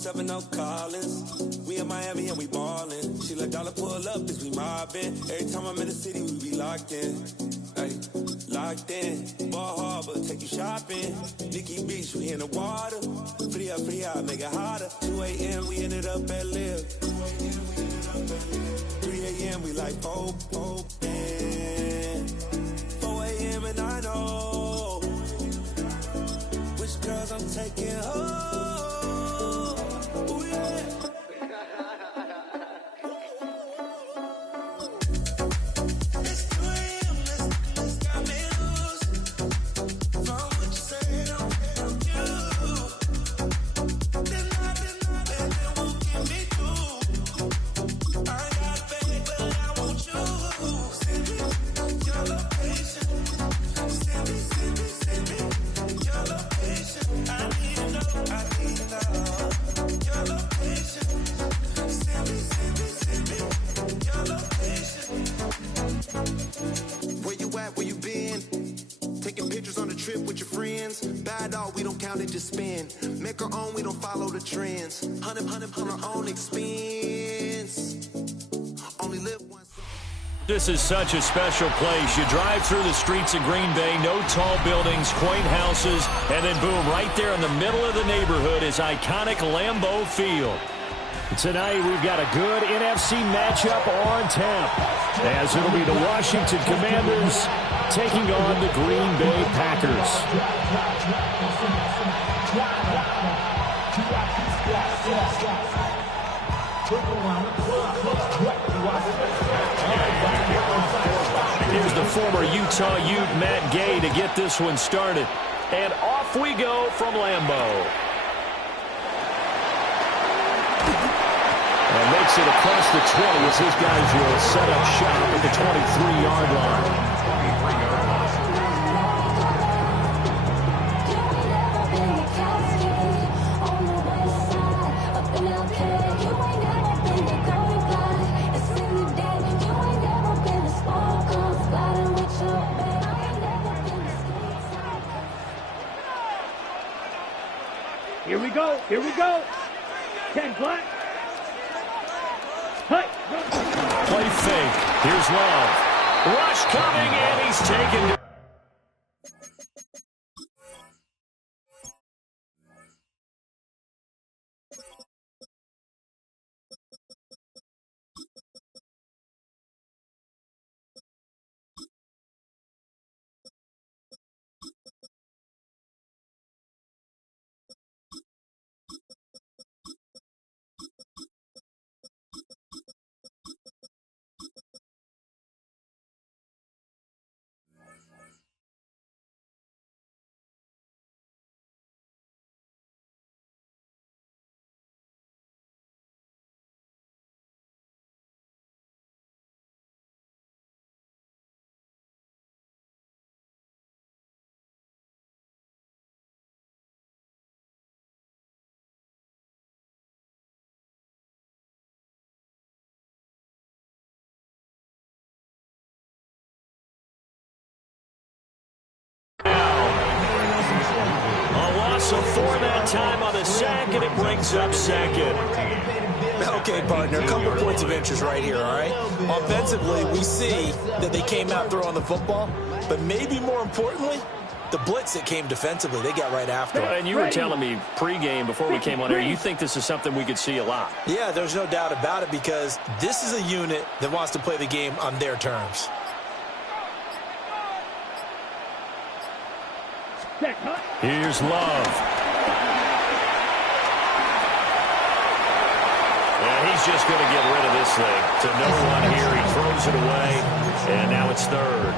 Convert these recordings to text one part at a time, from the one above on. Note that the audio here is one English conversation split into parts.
24/7, no callings. We in Miami and we ballin'. She let dollar pull up, bitch, we mobbin'. Every time I'm in the city, we be locked in. Ay, locked in. Ball Harbor, take you shopping. Nikki Beach, we in the water. Free up, make it hotter. 2 a.m., we ended up at Live. 3 a.m., we like Pope, and 4 a.m. and I know which girls I'm taking home. Ooh, yeah. Make our own, we don't follow the trends. 100 on our own expense. Only live once. This is such a special place. You drive through the streets of Green Bay, no tall buildings, quaint houses, and then boom, right there in the middle of the neighborhood is iconic Lambeau Field. Tonight we've got a good NFC matchup on tap, as it'll be the Washington Commanders taking on the Green Bay Packers. Here's the former Utah Ute Matt Gay to get this one started. And off we go from Lambeau. And makes it across the 20 as his guys will set up shop at the 23-yard line. Here we go. 10 black. Hey. Play fake. Here's Love. Rush coming, and he's taken. So for that time on the sack, and it brings up second. Okay, partner, a couple points of interest right here, all right? Offensively, we see that they came out throwing the football, but maybe more importantly, the blitz that came defensively, they got right after it. And you were telling me pregame before we came on air, you think this is something we could see a lot. Yeah, there's no doubt about it, because this is a unit that wants to play the game on their terms. Here's Love. And he's just going to get rid of this thing. To no one here. He throws it away. And now it's third.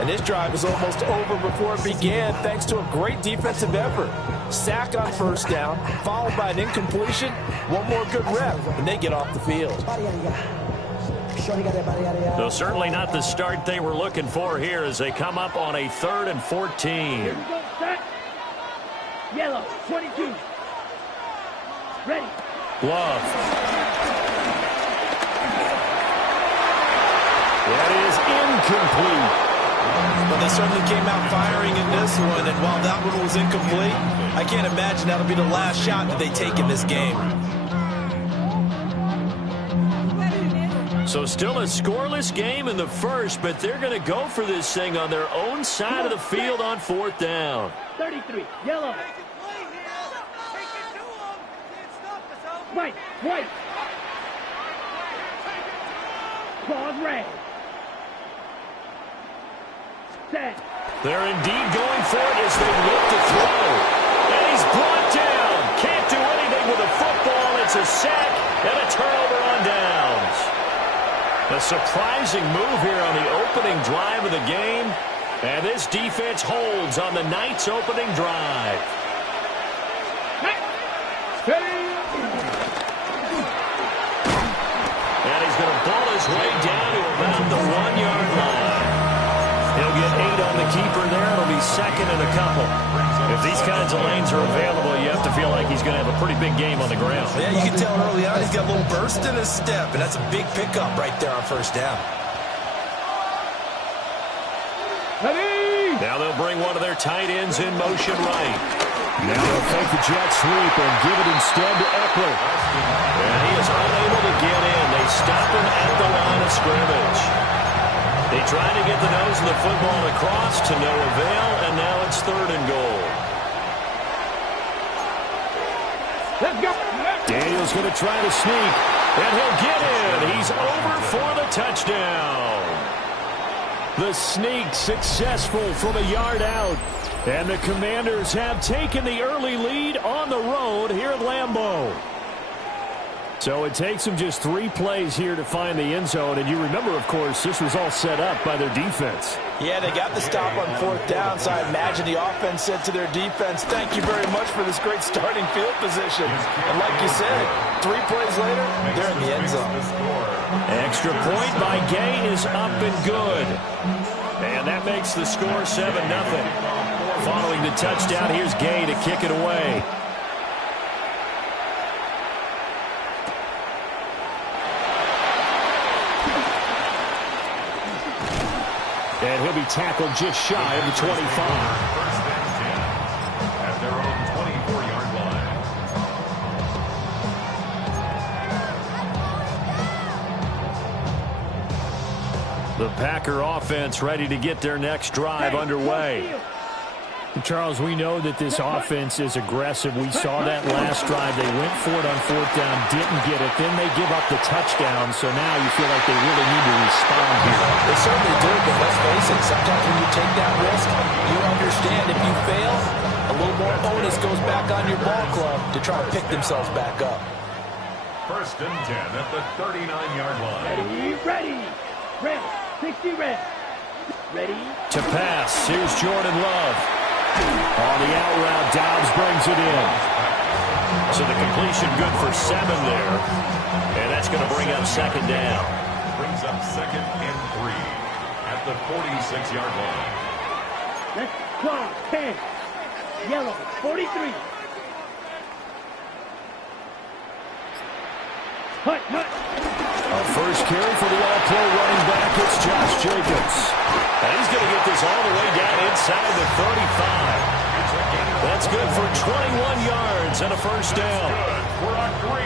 And this drive is almost over before it began, thanks to a great defensive effort. Sack on first down, followed by an incompletion. One more good rep, and they get off the field. So certainly not the start they were looking for here as they come up on a 3rd and 14. Yellow, 22. Ready. Love. That is incomplete. But they certainly came out firing in this one, and while that one was incomplete, I can't imagine that'll be the last shot that they take in this game. So still a scoreless game in the first, but they're going to go for this thing on their own side of the field on 4th down. 33, yellow. White. Claws red. Set. They're indeed going for it as they look to throw. And he's brought down. Can't do anything with a football. It's a sack and a turnover on downs. A surprising move here on the opening drive of the game. And this defense holds on the Knights' opening drive. And he's going to ball his way down to about the 1-yard line. He'll get 8 on the keeper there. It'll be second and a couple. If these kinds of lanes are available, you have to feel like he's going to have a pretty big game on the ground. Yeah, you can tell early on he's got a little burst in his step, and that's a big pickup right there on 1st down. Now they'll bring one of their tight ends in motion right. Now they'll fake the jet sweep and give it instead to Eckler. And he is unable to get in. They stop him at the line of scrimmage. They try to get the nose of the football across to no avail, and now it's 3rd and goal. Let's go. Daniel's going to try to sneak, and he'll get in. He's over for the touchdown. The sneak successful from a yard out. And the Commanders have taken the early lead on the road here at Lambeau. So it takes them just 3 plays here to find the end zone. And you remember, of course, this was all set up by their defense. Yeah, they got the stop on 4th down, so I imagine the offense said to their defense, thank you very much for this great starting field position. And like you said, 3 plays later, they're in the end zone. Extra point by Gay is up and good. And that makes the score 7-0. Following the touchdown, here's Gay to kick it away. And he'll be tackled just shy of the 25. First and 10 at their own 24-yard line. The Packer offense ready to get their next drive underway. Charles, we know that this offense is aggressive. We saw that last drive. They went for it on 4th down, didn't get it. Then they give up the touchdown, so now you feel like they really need to respond here. They certainly do, but let's face it, sometimes when you take that risk, you understand if you fail, a little more onus goes back on your ball club to try to pick themselves back up. First and 10 at the 39-yard line. Ready. Red. 60 red. Ready. To pass, here's Jordan Love. On the out route, Dobbs brings it in. So the completion good for 7 there. And that's going to bring up 2nd down. Brings up 2nd and 3 at the 46-yard line. Let's claw. 10. Yellow. 43. Hut. A first carry for the all-pro running back. It's Josh Jacobs. And he's going to get this all the way down inside the 35. That's good for 21 yards and a first down.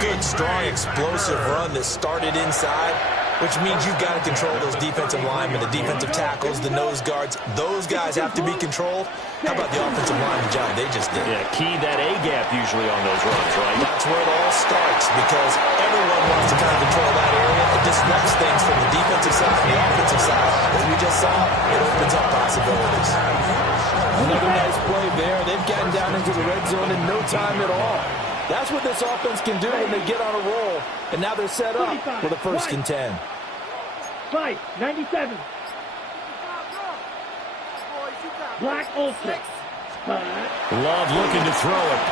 Good, strong, explosive run that started inside, which means you've got to control those defensive linemen, the defensive tackles, the nose guards. Those guys have to be controlled. How about the offensive lineman job they just did? Yeah, key that A-gap usually on those runs, right? That's where it all starts, because everyone wants to kind of control that area. It disrupts things from the defensive side and the offensive side. As we just saw, it opens up possibilities. Another nice play there. They've gotten down into the red zone in no time at all. That's what this offense can do when they get on a roll. And now they're set up for the 1st and 10. 97. Black Ultra. Love looking to throw it.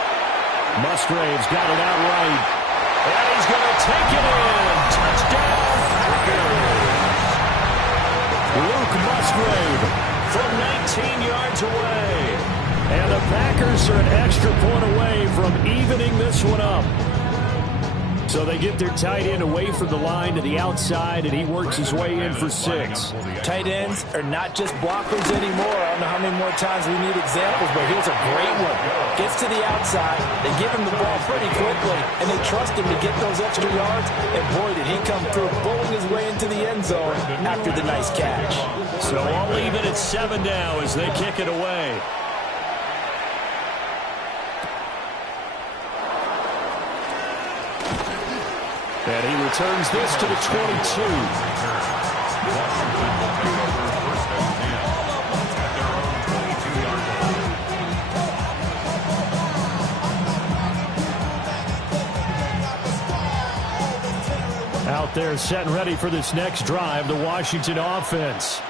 Musgrave's got it out right. And he's going to take it in. Touchdown, Packers. Luke Musgrave from 19 yards away. And the Packers are an extra point away from evening this one up. So they get their tight end away from the line to the outside, and he works his way in for 6. Tight ends are not just blockers anymore. I don't know how many more times we need examples, but here's a great one. Gets to the outside, they give him the ball pretty quickly, and they trust him to get those extra yards, and boy, did he come through, bowling his way into the end zone after the nice catch. So I'll leave it at 7 now as they kick it away. And he returns this to the 22. Out there set and ready for this next drive, the Washington offense.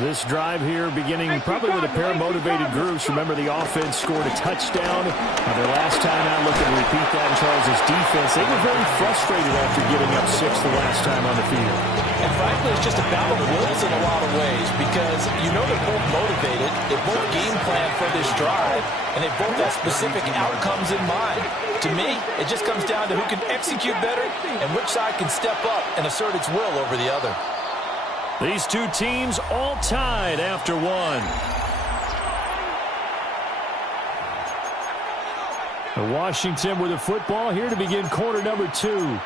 This drive here beginning probably with a pair of motivated groups. Remember, the offense scored a touchdown. Their last time out, looking to repeat that in Charles' defense. They were very frustrated after giving up 6 the last time on the field. And frankly, it's just a battle of wills in a lot of ways because you know they're both motivated. They both game plan for this drive, and they both have specific outcomes in mind. To me, it just comes down to who can execute better and which side can step up and assert its will over the other. These two teams all tied after 1. Washington with the football here to begin quarter number 2.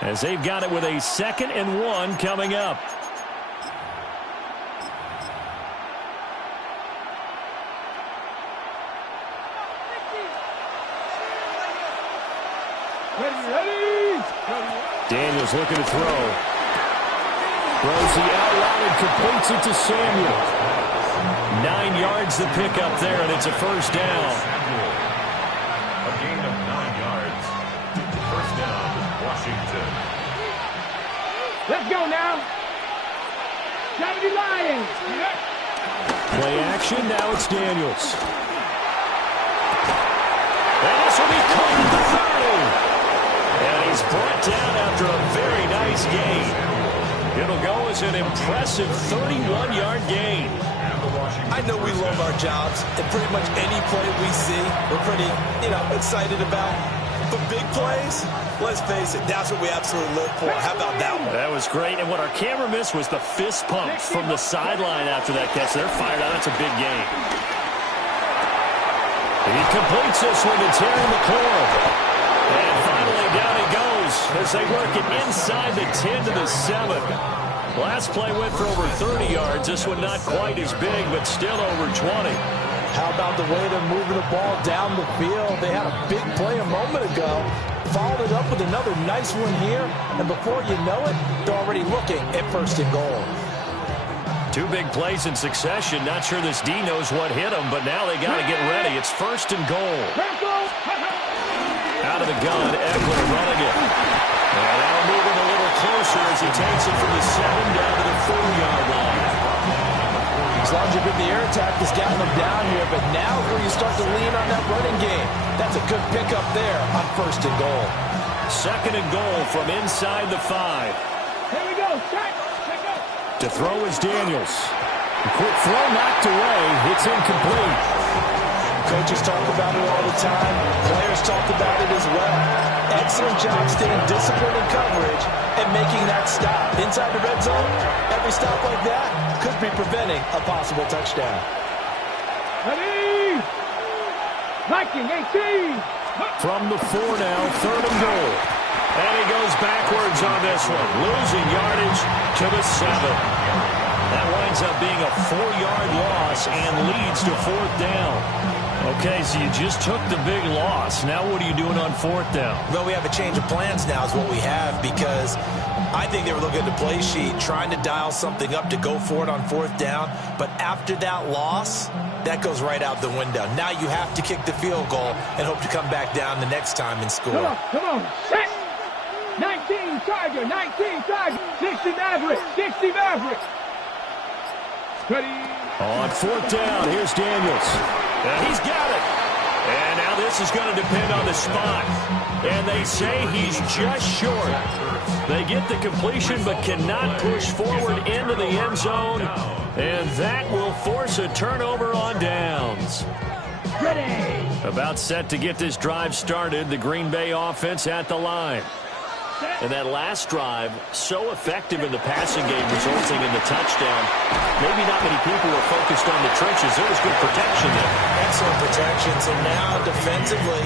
As they've got it with a 2nd and 1 coming up. Daniels looking to throw. Throws the out route and completes it to Samuel. 9 yards the pickup there, and it's a first down. A gain of 9 yards. First down, Washington. Let's go now. 70 Lions. Play action, now it's Daniels. And this will be caught at the 30. And he's brought down after a very nice gain. It'll go as an impressive 31-yard gain. I know we love our jobs, and pretty much any play we see, we're pretty, excited about. But big plays, let's face it, that's what we absolutely live for. How about that one? That was great, and what our camera missed was the fist pump from the sideline after that catch. They're fired out. That's a big gain. He completes this one to Terry McLaurin. And finally down it goes as they work it inside the 10 to the 7. Last play went for over 30 yards. This one not quite as big, but still over 20. How about the way they're moving the ball down the field? They had a big play a moment ago. Followed it up with another nice one here. And before you know it, they're already looking at 1st and goal. 2 big plays in succession. Not sure this D knows what hit him, but now they got to get ready. It's 1st and goal. Out of the gun, Eckler running it. And now moving a little closer as he takes it from the 7 down to the 4-yard line. As long as you've been the air attack has gotten them down here, but now is where you start to lean on that running game. That's a good pickup there on 1st and goal. 2nd and goal from inside the 5. Here we go. Check. To throw is Daniels. A quick throw knocked away. It's incomplete. Coaches talk about it all the time. Players talk about it as well. Excellent job staying disciplined in coverage and making that stop. Inside the red zone, every stop like that could be preventing a possible touchdown. Ready? Viking 18. From the 4 now, 3rd and goal. And he goes backwards on this one, losing yardage to the 7. That winds up being a 4-yard loss and leads to 4th down. Okay, so you just took the big loss. Now what are you doing on 4th down? Well, we have a change of plans now is what we have because I think they were looking at the play sheet, trying to dial something up to go for it on 4th down. But after that loss, that goes right out the window. Now you have to kick the field goal and hope to come back down the next time and score. Come on. Set. 19 Charger, 19 Charger. 60 Maverick, 60 Maverick. Ready? On 4th down, here's Daniels. And he's got it. And now this is going to depend on the spot. And they say he's just short. They get the completion but cannot push forward into the end zone. And that will force a turnover on downs. Ready. About set to get this drive started. The Green Bay offense at the line. And that last drive, so effective in the passing game, resulting in the touchdown. Maybe not many people were focused on the trenches. There was good protection there. Excellent protection. So now defensively,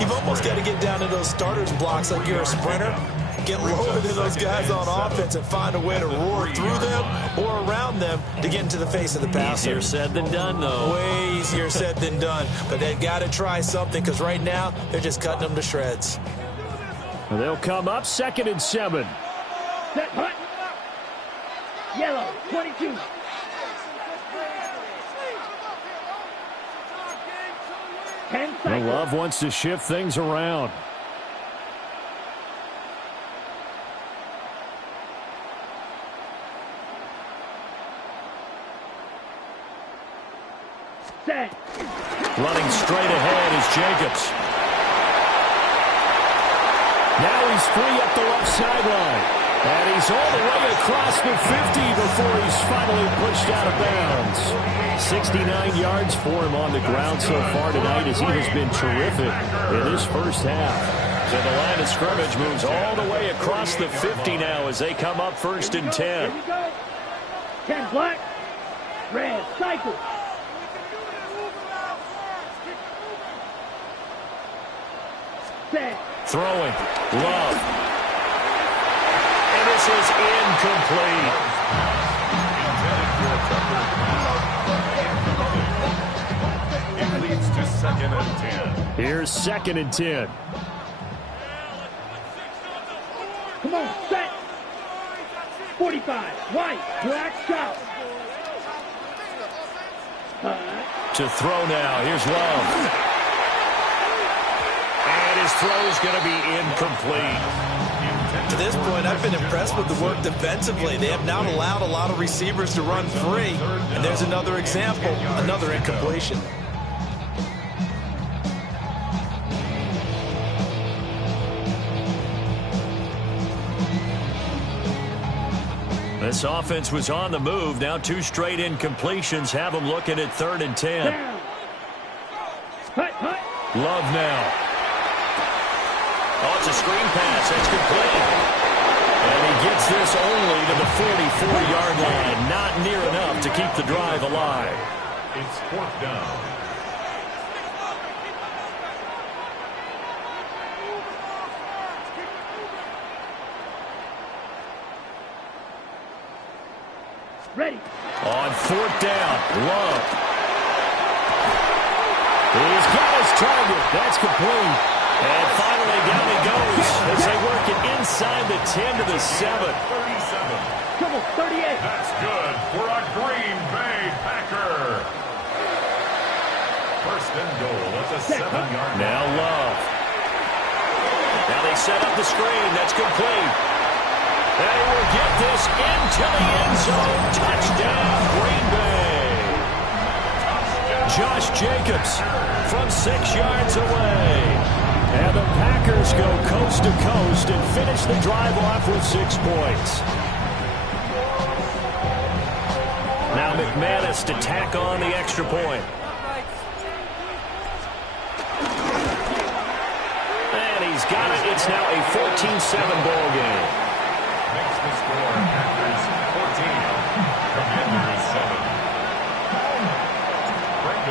you've almost got to get down to those starters blocks like you're a sprinter. Get lower than those guys on offense and find a way to roar through them or around them to get into the face of the passer. Easier said than done, though. Way easier said than done. But they've got to try something because right now they're just cutting them to shreds. They'll come up 2nd and 7. Set, hut. Yellow, 22. Love wants to shift things around. Set. Running straight ahead is Jacobs. Now he's free up the left sideline. And he's all the way across the 50 before he's finally pushed out of bounds. 69 yards for him on the ground so far tonight as he has been terrific in this first half. So the line of scrimmage moves all the way across the 50 now as they come up 1st and 10. Here we go. 10 black. Red, cycle. Set. Throwing. Love. And this is incomplete. It leads to 2nd and 10. Here's 2nd and 10. Come on, set. 45. White, black, shot. To throw now. Here's Love. And his throw is going to be incomplete. To this point, I've been impressed with the work defensively. They have not allowed a lot of receivers to run free. And there's another example, another incompletion. This offense was on the move. Now 2 straight incompletions have them looking at 3rd and 10. Down. Hut, hut. Love now. Oh, it's a screen pass. That's complete. And he gets this only to the 44-yard line. Not near enough to keep the drive alive. It's 4th down. Ready. On 4th down, Love. He's got his target. That's complete. And finally down he goes as they work it inside the 10 to the 7. 37. Come on, 38. That's good for a Green Bay Packer. 1st and goal at the 7-yard line. Now Love. Now they set up the screen. That's complete. And he will get this into the end zone. Touchdown, Green Bay. Josh Jacobs from 6 yards away. And the Packers go coast to coast and finish the drive off with 6 points. Now McManus to tack on the extra point. And he's got it. It's now a 14-7 ball game. Makes the score Packers 14, Commanders 7.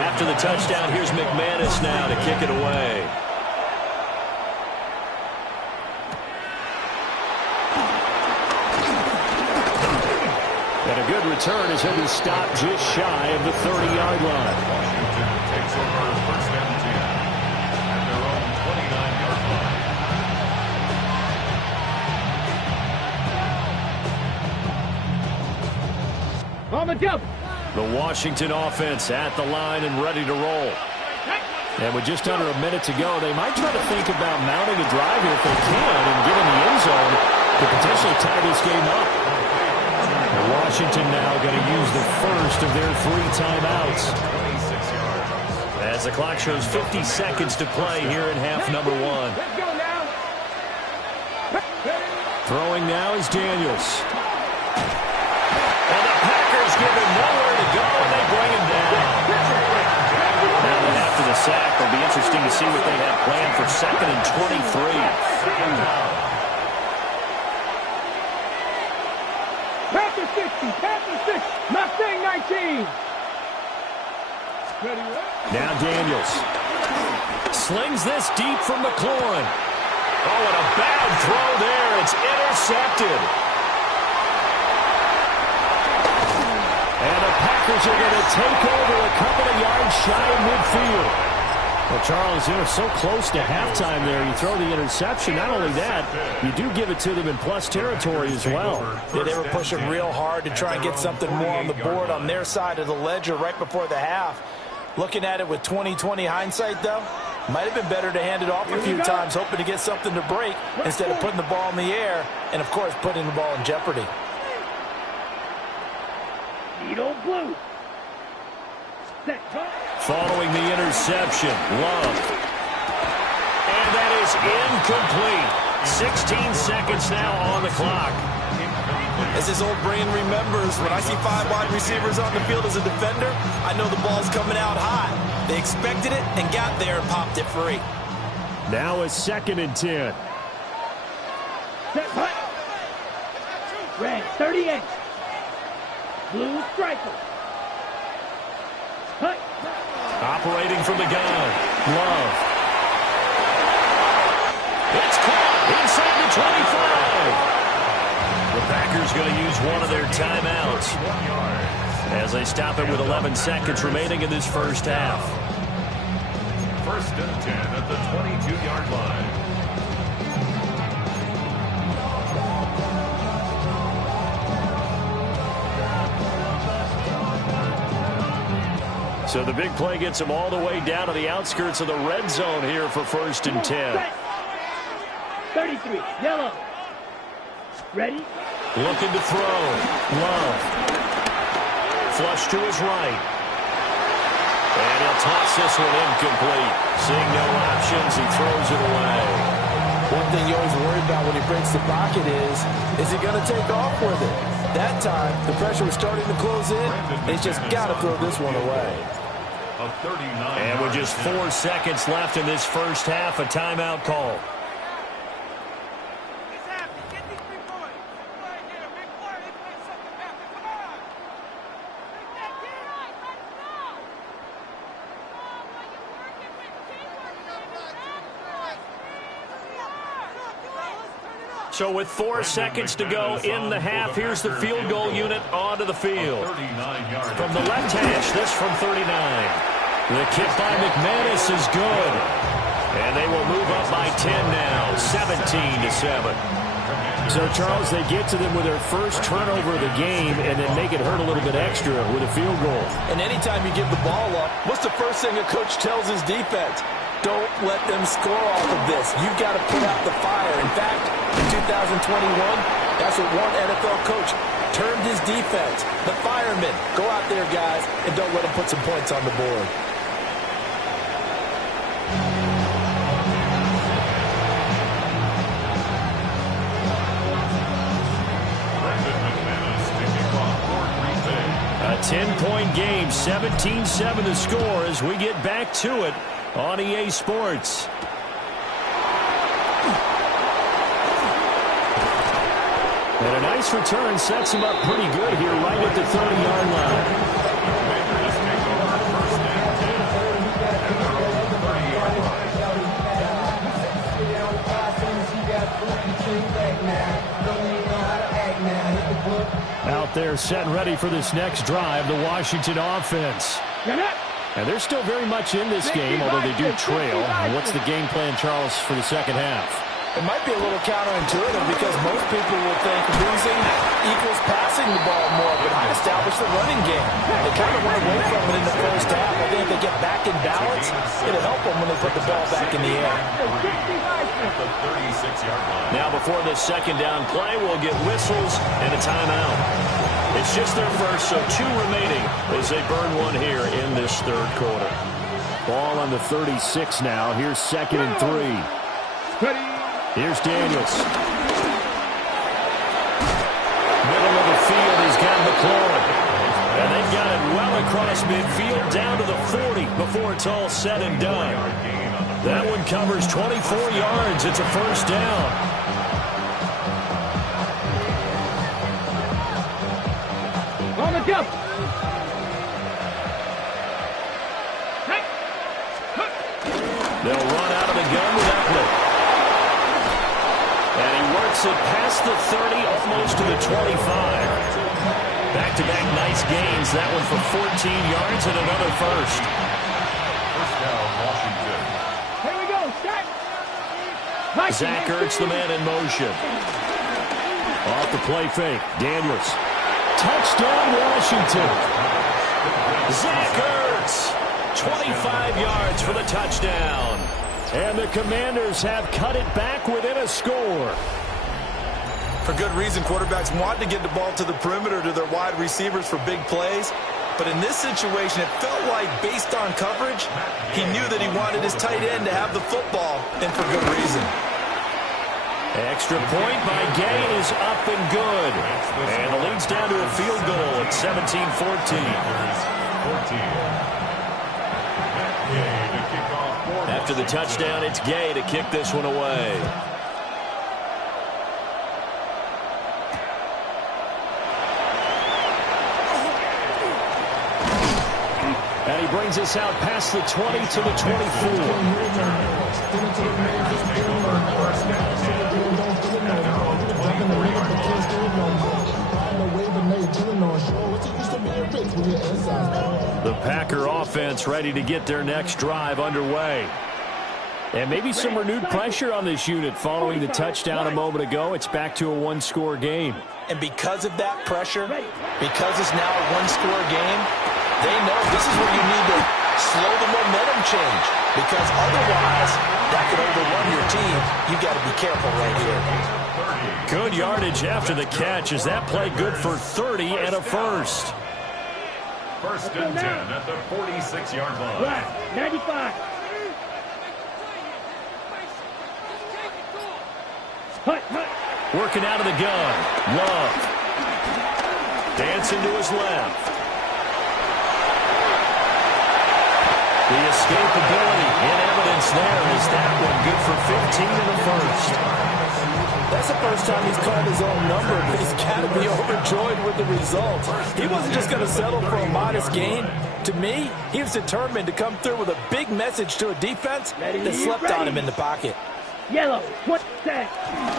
After the touchdown, here's McManus now to kick it away. And a good return as he'll be stopped just shy of the 30-yard line. Washington takes over 1st and 10 at their own 29-yard line. On the jump. The Washington offense at the line and ready to roll. And with just under a minute to go, they might try to think about mounting a drive here if they can and get in the end zone to potentially tie this game up. And Washington now going to use the first of their 3 timeouts. 26 yards. As the clock shows 50 seconds to play here in half number 1. Let's go now. Throwing now is Daniels. And the Packers give him nowhere to go, and they bring him down. Now, after the sack, it'll be interesting interesting to see what they have planned for 2nd and 23. Panther 60, Panther 6, Mustang 19. Now Daniels slings this deep from McLaurin. Oh, and a bad throw there. It's intercepted. And the Packers are going to take over a couple of yards shy of midfield. Well, Charles, they were so close to halftime there. You throw the interception. Not only that, you do give it to them in plus territory as well. Yeah, they were pushing real hard to try and get something more on the board on their side of the ledger right before the half. Looking at it with 20/20 hindsight, though, might have been better to hand it off a few times, hoping to get something to break instead of putting the ball in the air and, of course, putting the ball in jeopardy. Needle blue. Set. Following the interception, Love. And that is incomplete. 16 seconds now on the clock. As his old brain remembers, when I see 5 wide receivers on the field as a defender, I know the ball's coming out high. They expected it and got there and popped it free. Now a 2nd and 10. Set. Hut. Red 38. Blue striker. Hut. Operating from the gun. Love. It's caught inside the 25. The Packers going to use one of their timeouts as they stop it with 11 seconds remaining in this first half. 1st and 10 at the 22-yard line. So the big play gets them all the way down to the outskirts of the red zone here for 1st and 10. 33, yellow. Ready? Looking to throw. Love. Flush to his right. And he'll toss this one incomplete. Seeing no options, he throws it away. One thing you always worry about when he breaks the pocket is he going to take off with it? That time, the pressure was starting to close in, and he's just got to throw this one away. And with just 4 seconds left in this first half, a timeout call. So with 4 seconds to go in the half, here's the field goal unit onto the field. From the left hash, this from 39. The kick by McManus is good. And they will move up by 10 now, 17-7. So, Charles, they get to them with their first turnover of the game and then make it hurt a little bit extra with a field goal. And anytime you give the ball up, what's the first thing a coach tells his defense? Don't let them score off of this. You've got to put out the fire. In fact, in 2021, that's what one NFL coach termed his defense. The firemen. Go out there, guys, and don't let them put some points on the board. A 10-point game, 17-7 the score as we get back to it on EA Sports. And a nice return sets him up pretty good here right at the 30-yard line. Out there set and ready for this next drive, the Washington offense. And they're still very much in this game, although they do trail. What's the game plan, Charles, for the second half? It might be a little counterintuitive because most people will think losing equals passing the ball more, but I established the running game. They kind of went away from it in the first half. I think if they get back in balance, it'll help them when they put the ball back in the air. Now before this second down play, we'll get whistles and a timeout. It's just their first, so 2 remaining as they burn one here in this third quarter. Ball on the 36 now. Here's 2nd and 3. Here's Daniels. Middle of the field, he's got McLaurin. And they've got it well across midfield down to the 40 before it's all said and done. That one covers 24 yards. It's a first down. On the jump. They'll run out of the gun with Eckler. And he works it past the 30, almost to the 25. Back-to-back nice gains. That one for 14 yards and another first. First down, Washington. Here we go. Start. Zach Ertz, the man in motion. Off the play fake. Daniels. Touchdown, Washington. Zach Ertz. 25 yards for the touchdown. And the Commanders have cut it back within a score. For good reason, quarterbacks want to get the ball to the perimeter to their wide receivers for big plays. But in this situation, it felt like, based on coverage, he knew that he wanted his tight end to have the football, and for good reason. Extra point by Gay is up and good. And the lead's down to a field goal at 17-14. After the touchdown, it's Gay to kick this one away. And he brings us out past the 20 to the 24. The Packer offense ready to get their next drive underway. And maybe some renewed pressure on this unit following the touchdown a moment ago. It's back to a one-score game. And because of that pressure, because it's now a one-score game, they know this is where you need to slow the momentum change. Because otherwise, that could overrun your team. You've got to be careful right here. Good yardage after the catch. Is that play good for 30 and a first? First and 10 at the 46-yard line. Right. 95. Hut, hut. Working out of the gun. Love. Dancing to his left. The escapability in evidence there. Is that one good for 15 and a first? That's the first time he's called his own number, but he's got to be overjoyed with the result. He wasn't just going to settle for a modest gain. To me, he was determined to come through with a big message to a defense that slept on him in the pocket. Yellow. What's that?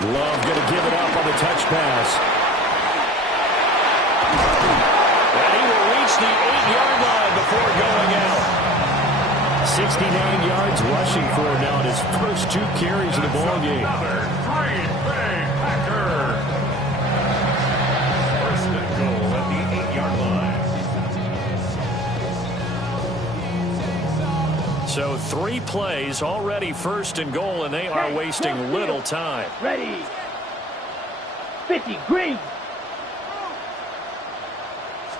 Love going to give it up on the touch pass. And he will reach the 8-yard line before going out. 69 yards rushing for him now in his first 2 carries of the ball game. Another Green Bay Packer. First and goal at the 8-yard line. So 3 plays already first and goal, and they are wasting little time. Ready. 50. Green.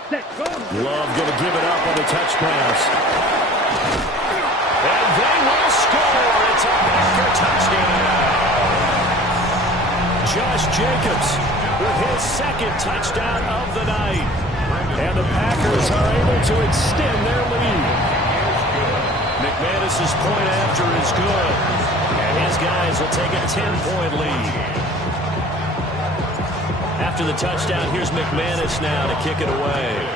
Set. Love going to give it up on the touch pass. And they will score. It's a Packer touchdown. Josh Jacobs with his second touchdown of the night. And the Packers are able to extend their lead. McManus's point after is good. And his guys will take a 10-point lead. After the touchdown, here's McManus now to kick it away.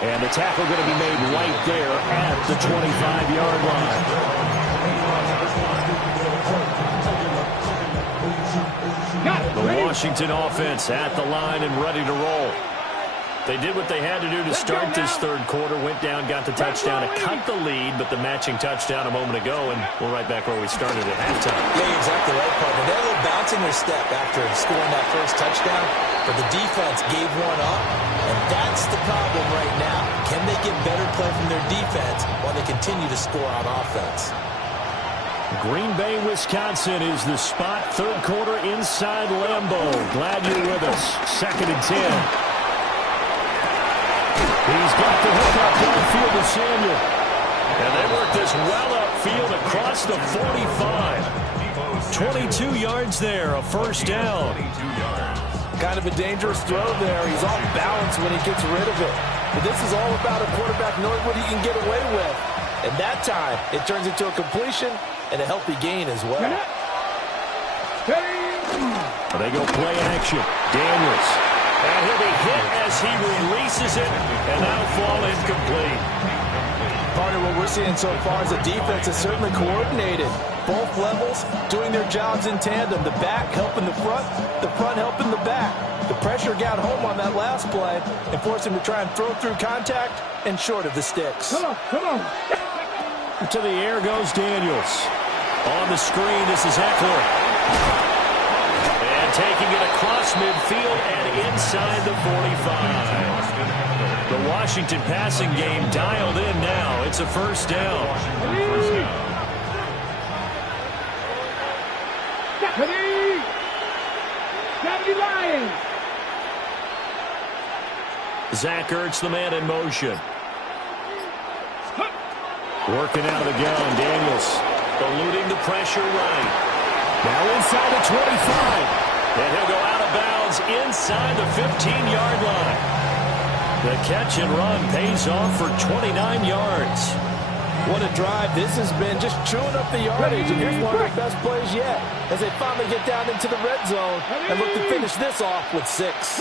And the tackle going to be made right there at the 25-yard line. The Washington offense at the line and ready to roll. They did what they had to do to start this third quarter, went down, got the touchdown to cut the lead, but the matching touchdown a moment ago, and we're right back where we started at halftime. Yeah, exactly right, partner. They're a little bouncing their step after scoring that first touchdown, but the defense gave one up, and that's the problem right now. Can they get better play from their defense while they continue to score on offense? Green Bay, Wisconsin is the spot. Third quarter inside Lambeau. Glad you're with us. 2nd and 10. He's got the hook up downfield to Samuel. And they work this well upfield across the 45. 22 yards there, a first down. Kind of a dangerous throw there. He's off balance when he gets rid of it. But this is all about a quarterback knowing what he can get away with. And that time, it turns into a completion and a healthy gain as well. They go play action. Daniels. And he'll be hit as he releases it, and that'll fall incomplete. Partner, what we're seeing so far is the defense is certainly coordinated. Both levels doing their jobs in tandem. The back helping the front helping the back. The pressure got home on that last play and forced him to try and throw through contact and short of the sticks. Come on. To the air goes Daniels. On the screen, this is Eckler. And taking it across midfield and inside the 45. The Washington passing game dialed in now. It's a first down. Lions. Zach Ertz, the man in motion. Working out of the gun. Daniels eluding the pressure right. Now inside the 25. And he'll go out of bounds inside the 15-yard line. The catch and run pays off for 29 yards. What a drive this has been, just chewing up the yardage. And here's one of the best plays yet as they finally get down into the red zone and look to finish this off with 6.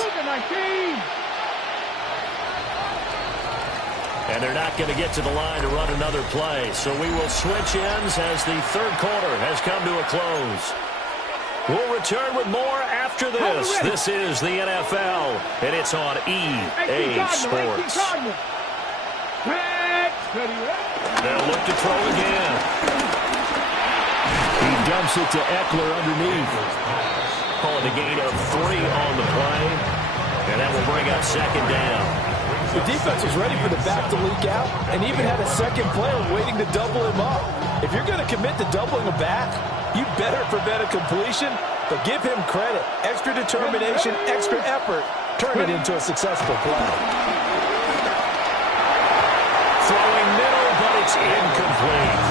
And they're not going to get to the line to run another play. So we will switch ends as the third quarter has come to a close. We'll return with more after this. This is the NFL, and it's on EA Sports. They'll look to throw again. He dumps it to Eckler underneath. Calling a gain of 3 on the play, and that will bring up second down. The defense was ready for the back to leak out and even had a second player waiting to double him up. If you're going to commit to doubling a back, you better prevent a completion, but give him credit. Extra determination, extra effort. Turn it into a successful play. Throwing middle, but it's incomplete.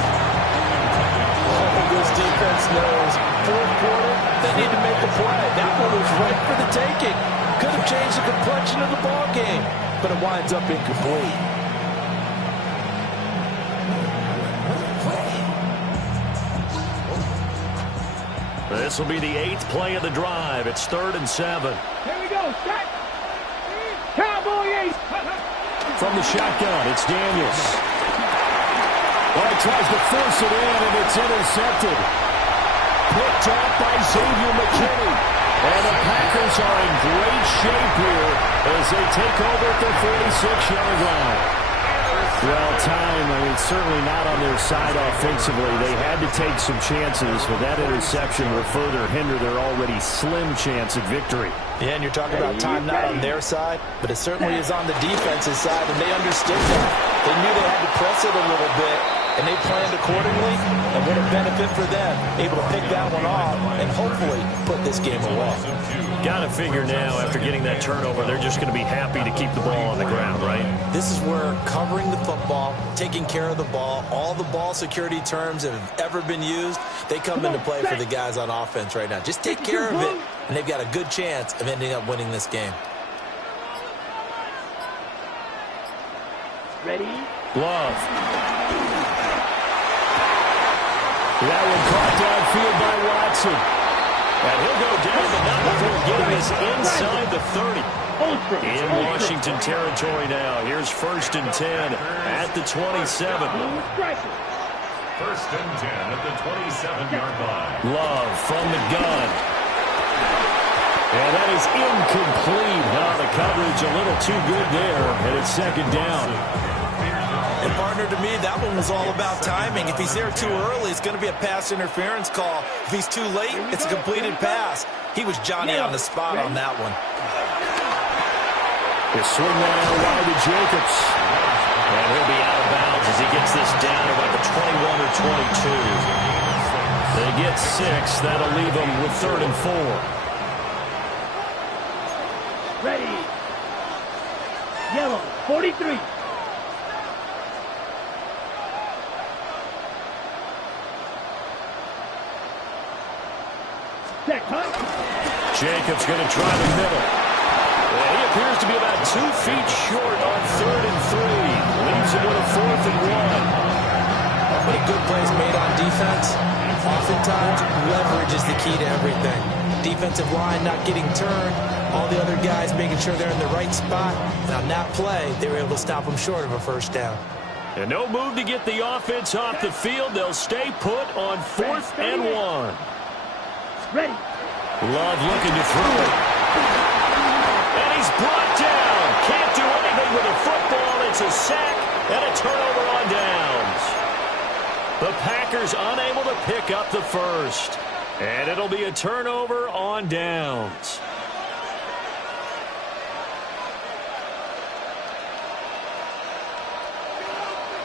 This defense knows fourth quarter, they need to make a play. That one was right for the taking. Could have changed the complexion of the ball game, but it winds up incomplete. This will be the 8th play of the drive. It's 3rd and 7. Here we go. Set. Cowboy 8. From the shotgun, it's Daniels. Well, he tries to force it in, and it's intercepted. Picked off by Xavier McKinney. And the Packers are in great shape here as they take over at the 46-yard line. Well, certainly not on their side offensively. They had to take some chances, but that interception will further hinder their already slim chance at victory. Yeah, and you're talking about time not on their side, but it certainly is on the defense's side, and they understood that. They knew they had to press it a little bit, and they planned accordingly, and what a benefit for them, able to pick that one off and hopefully put this game away. Got to figure now, after getting that turnover, they're just going to be happy to keep the ball on the ground, right? This is where covering the football, taking care of the ball, all the ball security terms that have ever been used, they come into play for the guys on offense right now. Just take care of it, and they've got a good chance of ending up winning this game. Ready? Love. That one caught downfield by Watson. And he'll go down, but not before getting us inside the 30. In Washington territory now. Here's 1st and 10 at the 27. 1st and 10 at the 27-yard line. Love from the gun. And that is incomplete. Now the coverage a little too good there, and it's 2nd down. And partner, to me, that one was all about timing. If he's there too early, it's going to be a pass interference call. If he's too late, it's a completed pass. He was Johnny on the spot on that one. They swing that out wide to Jacobs. And he'll be out of bounds as he gets this down about the 21 or 22. They get 6. That'll leave them with 3rd and 4. Ready. Yellow, 43. Jacobs backup's going to try the middle. And he appears to be about 2 feet short on 3rd and 3. Leaves him with a 4th and 1. But a good play is made on defense. Oftentimes, leverage is the key to everything. Defensive line not getting turned. All the other guys making sure they're in the right spot. And on that play, they were able to stop them short of a first down. And no move to get the offense off the field. They'll stay put on 4th and 1. Ready. Love looking to throw it. And he's brought down. Can't do anything with a football. It's a sack and a turnover on downs. The Packers unable to pick up the first. And it'll be a turnover on downs.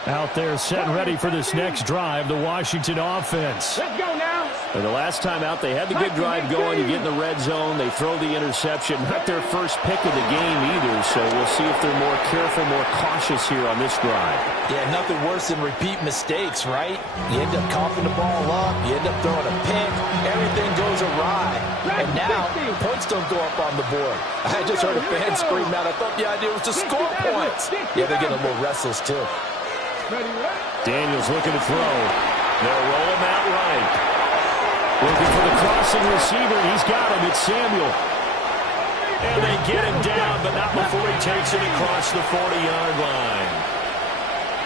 Out there set and ready for this next drive, the Washington offense. Let's go now. And the last time out, they had the good drive going. You get in the red zone, they throw the interception. Not their first pick of the game either, so we'll see if they're more careful, more cautious here on this drive. Yeah, nothing worse than repeat mistakes, right? You end up coughing the ball up, you end up throwing a pick, everything goes awry. And now, points don't go up on the board. I just heard a fan scream out, I thought the idea was to score points. Yeah, they're getting a little restless too. Daniels looking to throw. They'll roll him out right. Looking for the crossing receiver. He's got him. It's Samuel. And they get him down, but not before he takes it across the 40-yard line.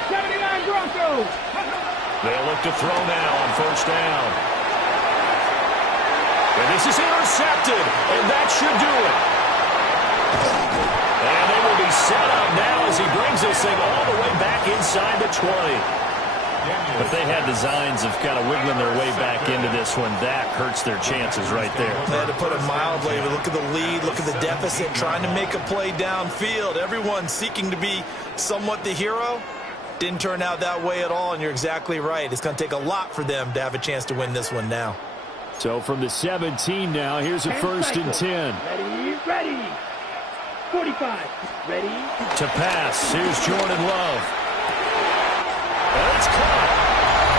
79 Broncos. They'll look to throw now on first down. And this is intercepted, and that should do it. And they will be set up now as he brings this thing all the way back inside the 20. If they had designs of kind of wiggling their way back into this one, that hurts their chances right there. They had to put it mildly. Look at the lead, look at the deficit, trying to make a play downfield. Everyone seeking to be somewhat the hero. Didn't turn out that way at all, and you're exactly right. It's going to take a lot for them to have a chance to win this one now. So from the 17 now, here's a 1st and 10. Ready. 45. Ready. To pass. Here's Jordan Love. And it's caught.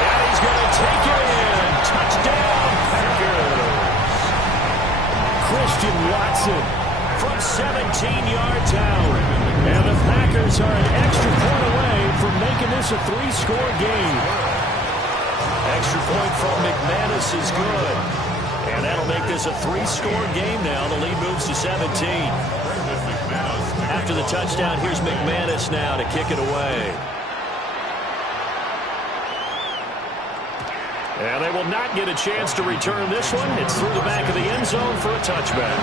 And he's going to take it in. Touchdown, Packers. Christian Watson from 17 yards out. And the Packers are an extra point away from making this a 3-score game. Extra point from McManus is good. And that'll make this a 3-score game now. The lead moves to 17. After the touchdown, here's McManus now to kick it away. And they will not get a chance to return this one. It's through the back of the end zone for a touchback.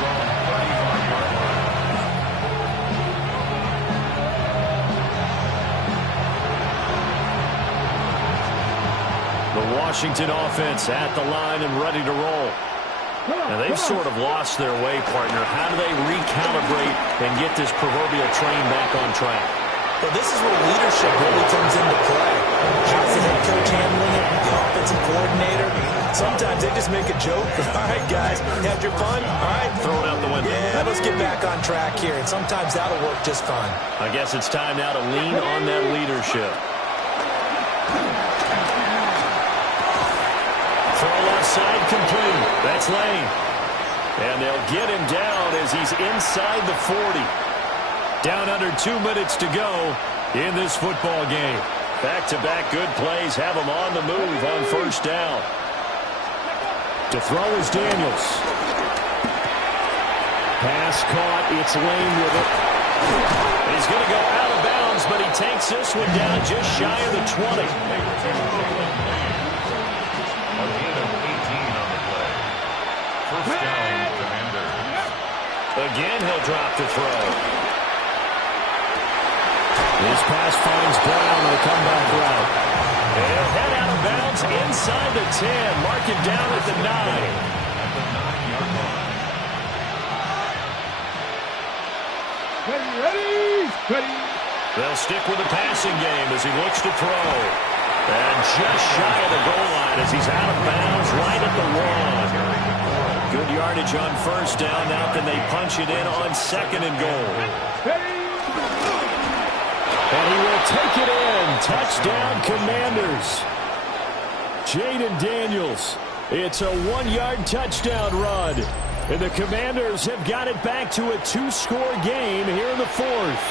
The Washington offense at the line and ready to roll. And they've sort of lost their way, partner. How do they recalibrate and get this proverbial train back on track? Well, this is where leadership really comes into play. How's the head coach handling it? The offensive coordinator? Sometimes they just make a joke. All right, guys, had your fun? All right. Throw it out the window. Yeah, let's get back on track here. And sometimes that'll work just fine. I guess it's time now to lean on that leadership. Side complete. That's Lane. And they'll get him down as he's inside the 40. Down under 2 minutes to go in this football game. Back-to-back good plays have him on the move on first down. To throw is Daniels. Pass caught. It's Lane with it. He's going to go out of bounds, but he takes this one down just shy of the 20. Again, he'll drop the throw. His pass finds Brown on the comeback route. And he'll head out of bounds inside the 10. Mark it down at the 9. Ready. They'll stick with the passing game as he looks to throw. And just shy of the goal line as he's out of bounds right at the 1. Good yardage on first down. Now can they punch it in on 2nd and goal? And he will take it in. Touchdown, Commanders. Jaden Daniels. It's a 1-yard touchdown run. And the Commanders have got it back to a 2-score game here in the fourth.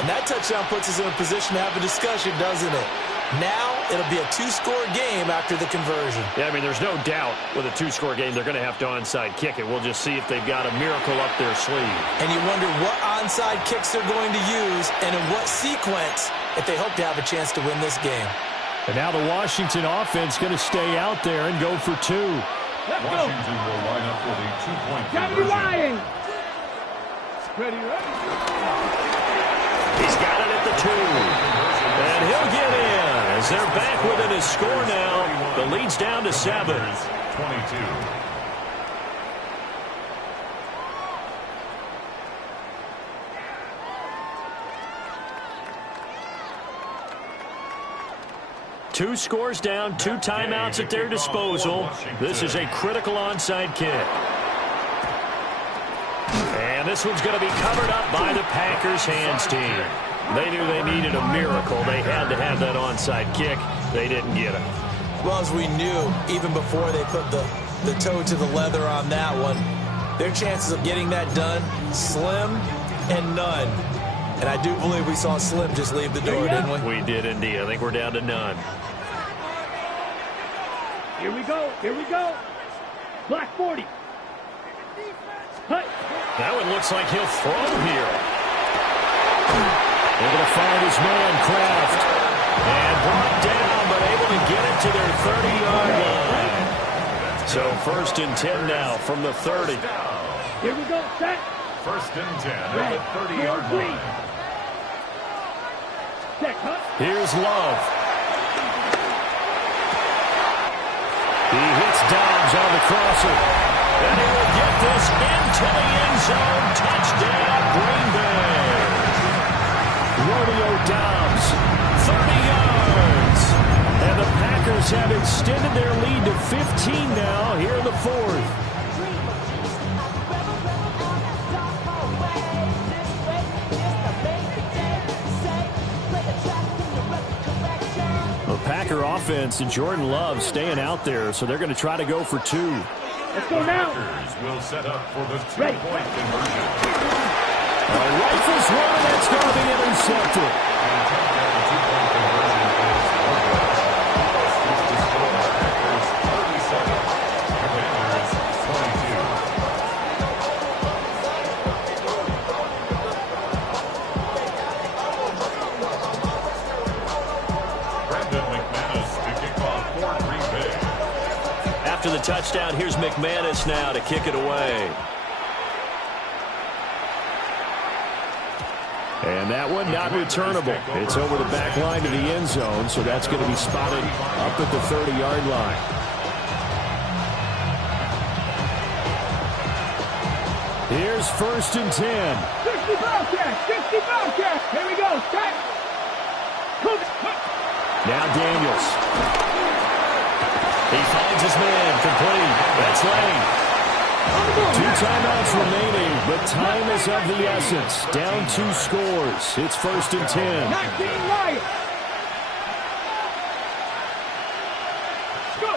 And that touchdown puts us in a position to have a discussion, doesn't it? Now it'll be a 2-score game after the conversion. Yeah, I mean, there's no doubt with a 2-score game they're going to have to onside kick it. We'll just see if they've got a miracle up their sleeve. And you wonder what onside kicks they're going to use and in what sequence if they hope to have a chance to win this game. And now the Washington offense going to stay out there and go for 2. Washington will line up for the 2-point Gravity conversion. Lion. Ready, ready. He's got it at the 2. And he'll get in as they're back within a score now. The lead's down to 7. 22. Two scores down, 2 timeouts at their disposal. This is a critical onside kick. And this one's going to be covered up by the Packers hands team. They knew they needed a miracle. They had to have that onside kick. They didn't get it. Well, as we knew, even before they put the toe to the leather on that one, their chances of getting that done, slim and none. And I do believe we saw Slim just leave the door, didn't we? We did indeed. I think we're down to none. Here we go. Here we go. Black 40. Hut. That one looks like he'll throw here. Able to find his man, Kraft. And brought down, but able to get it to their 30-yard line. So 1st and 10 now from the 30. Here we go. Set. 1st and 10 at the 30-yard line. Set. Hut. Here's Love. He hits Dobbs on the crosser. And he will get this into the end zone. Touchdown, Green Bay. Romeo Dobbs, 30 yards. And the Packers have extended their lead to 15 now here in the fourth. The Packer offense and Jordan Love staying out there, so they're going to try to go for 2. Let's go now. Packers will set up for the 2-point conversion. A rifles one, that's going to be intercepted. After the touchdown, here's McManus now to kick it away. And that one not returnable. It's over the back line to the end zone, so that's going to be spotted up at the 30-yard line. Here's 1st and 10. 60 Bobcats. 60 Bobcats. Here we go. Set. Now Daniels. He finds his man, complete. That's Lane. 2 timeouts remaining, but time is of the essence. Down 2 scores. It's 1st and 10. 19 right. Go.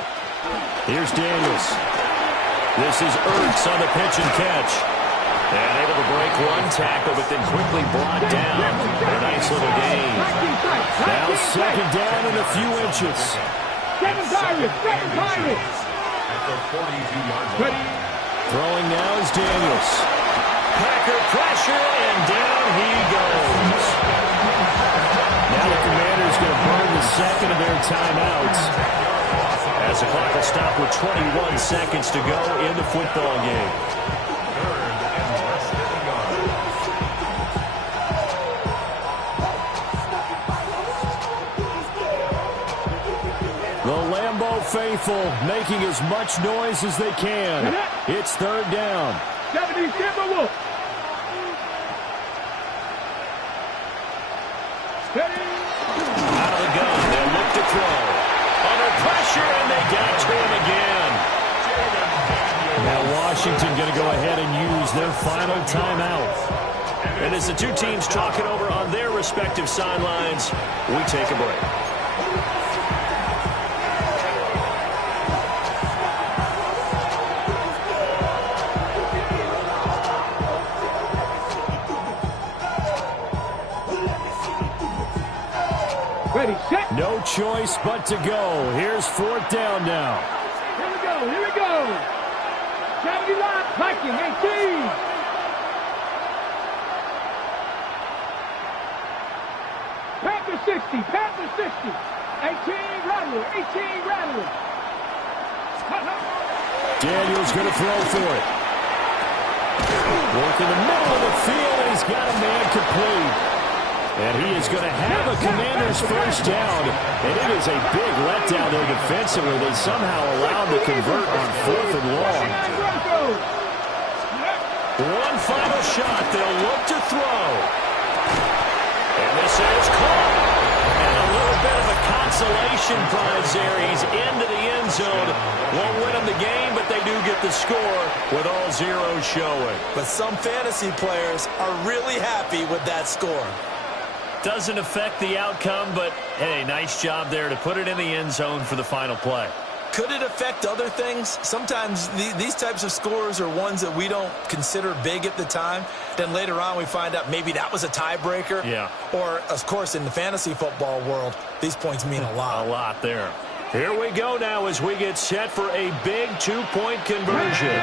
Here's Daniels. This is Ertz on the pitch and catch. And able to break one tackle, but then quickly brought down. A nice little gain. Now 2nd down and a few inches. 7 Pirates. 7 Pirates. At the 42-yard line. Throwing now is Daniels. Packer pressure, and down he goes. Now the Commanders going to burn the second of their timeouts. As the clock will stop with 21 seconds to go in the football game. 3rd and less than a yard. The Lambeau faithful making as much noise as they can. It's 3rd down. 70 Timberwolves. Steady. Out of the gun, they'll look to throw. Under pressure, and they got to him again. Now Washington going to go ahead and use their final timeout. And as the two teams talk it over on their respective sidelines, we take a break. Ready, set. No choice but to go. Here's 4th down now. Here we go, here we go. 70 line, Viking, 18. Panther 60, Panther 60. 18 Rattler, 18 Rattler. Daniel's going to throw for it. Work in the middle of the field, and he's got a man complete. And he is going to have a Commander's first down. And it is a big letdown there defensively. They somehow allowed to convert on 4th and long. One final shot. They'll look to throw. And this is caught. And a little bit of a consolation prize there. He's into the end zone. Won't win them the game, but they do get the score with all zeros showing. But some fantasy players are really happy with that score. Doesn't affect the outcome, but, hey, nice job there to put it in the end zone for the final play. Could it affect other things? Sometimes these types of scores are ones that we don't consider big at the time. Then later on we find out maybe that was a tiebreaker. Yeah. Or, of course, in the fantasy football world, these points mean a lot. A lot there. Here we go now as we get set for a big two-point conversion.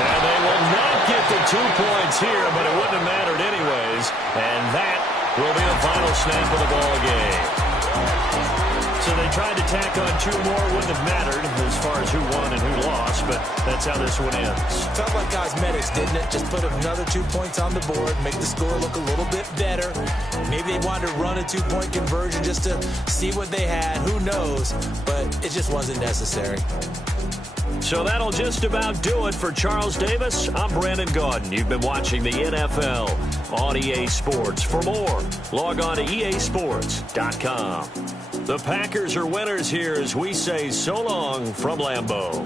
And they will not get the 2 points here, but it wouldn't have mattered anyways. And that will be the final snap of the ball game. So they tried to tack on 2 more, wouldn't have mattered as far as who won and who lost, but that's how this one ends. Felt like cosmetics, didn't it? Just put another 2 points on the board, make the score look a little bit better. Maybe they wanted to run a 2-point conversion just to see what they had. Who knows? But it just wasn't necessary. So that'll just about do it for Charles Davis. I'm Brandon Gaudin. You've been watching the NFL on EA Sports. For more, log on to easports.com. The Packers are winners here as we say so long from Lambeau.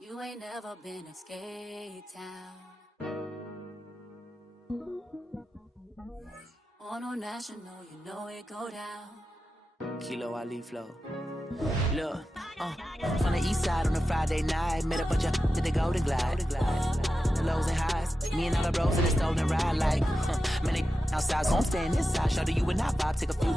You ain't never been in skate town. On a national, you know it go down. Kilo Ali flow. Look, from the east side on a Friday night, met a bunch of to the Golden Glide. The lows and highs, me and all the bros in the stolen ride like, man, they outside, so I'm staying inside. Shout to you and I vibe, take a few.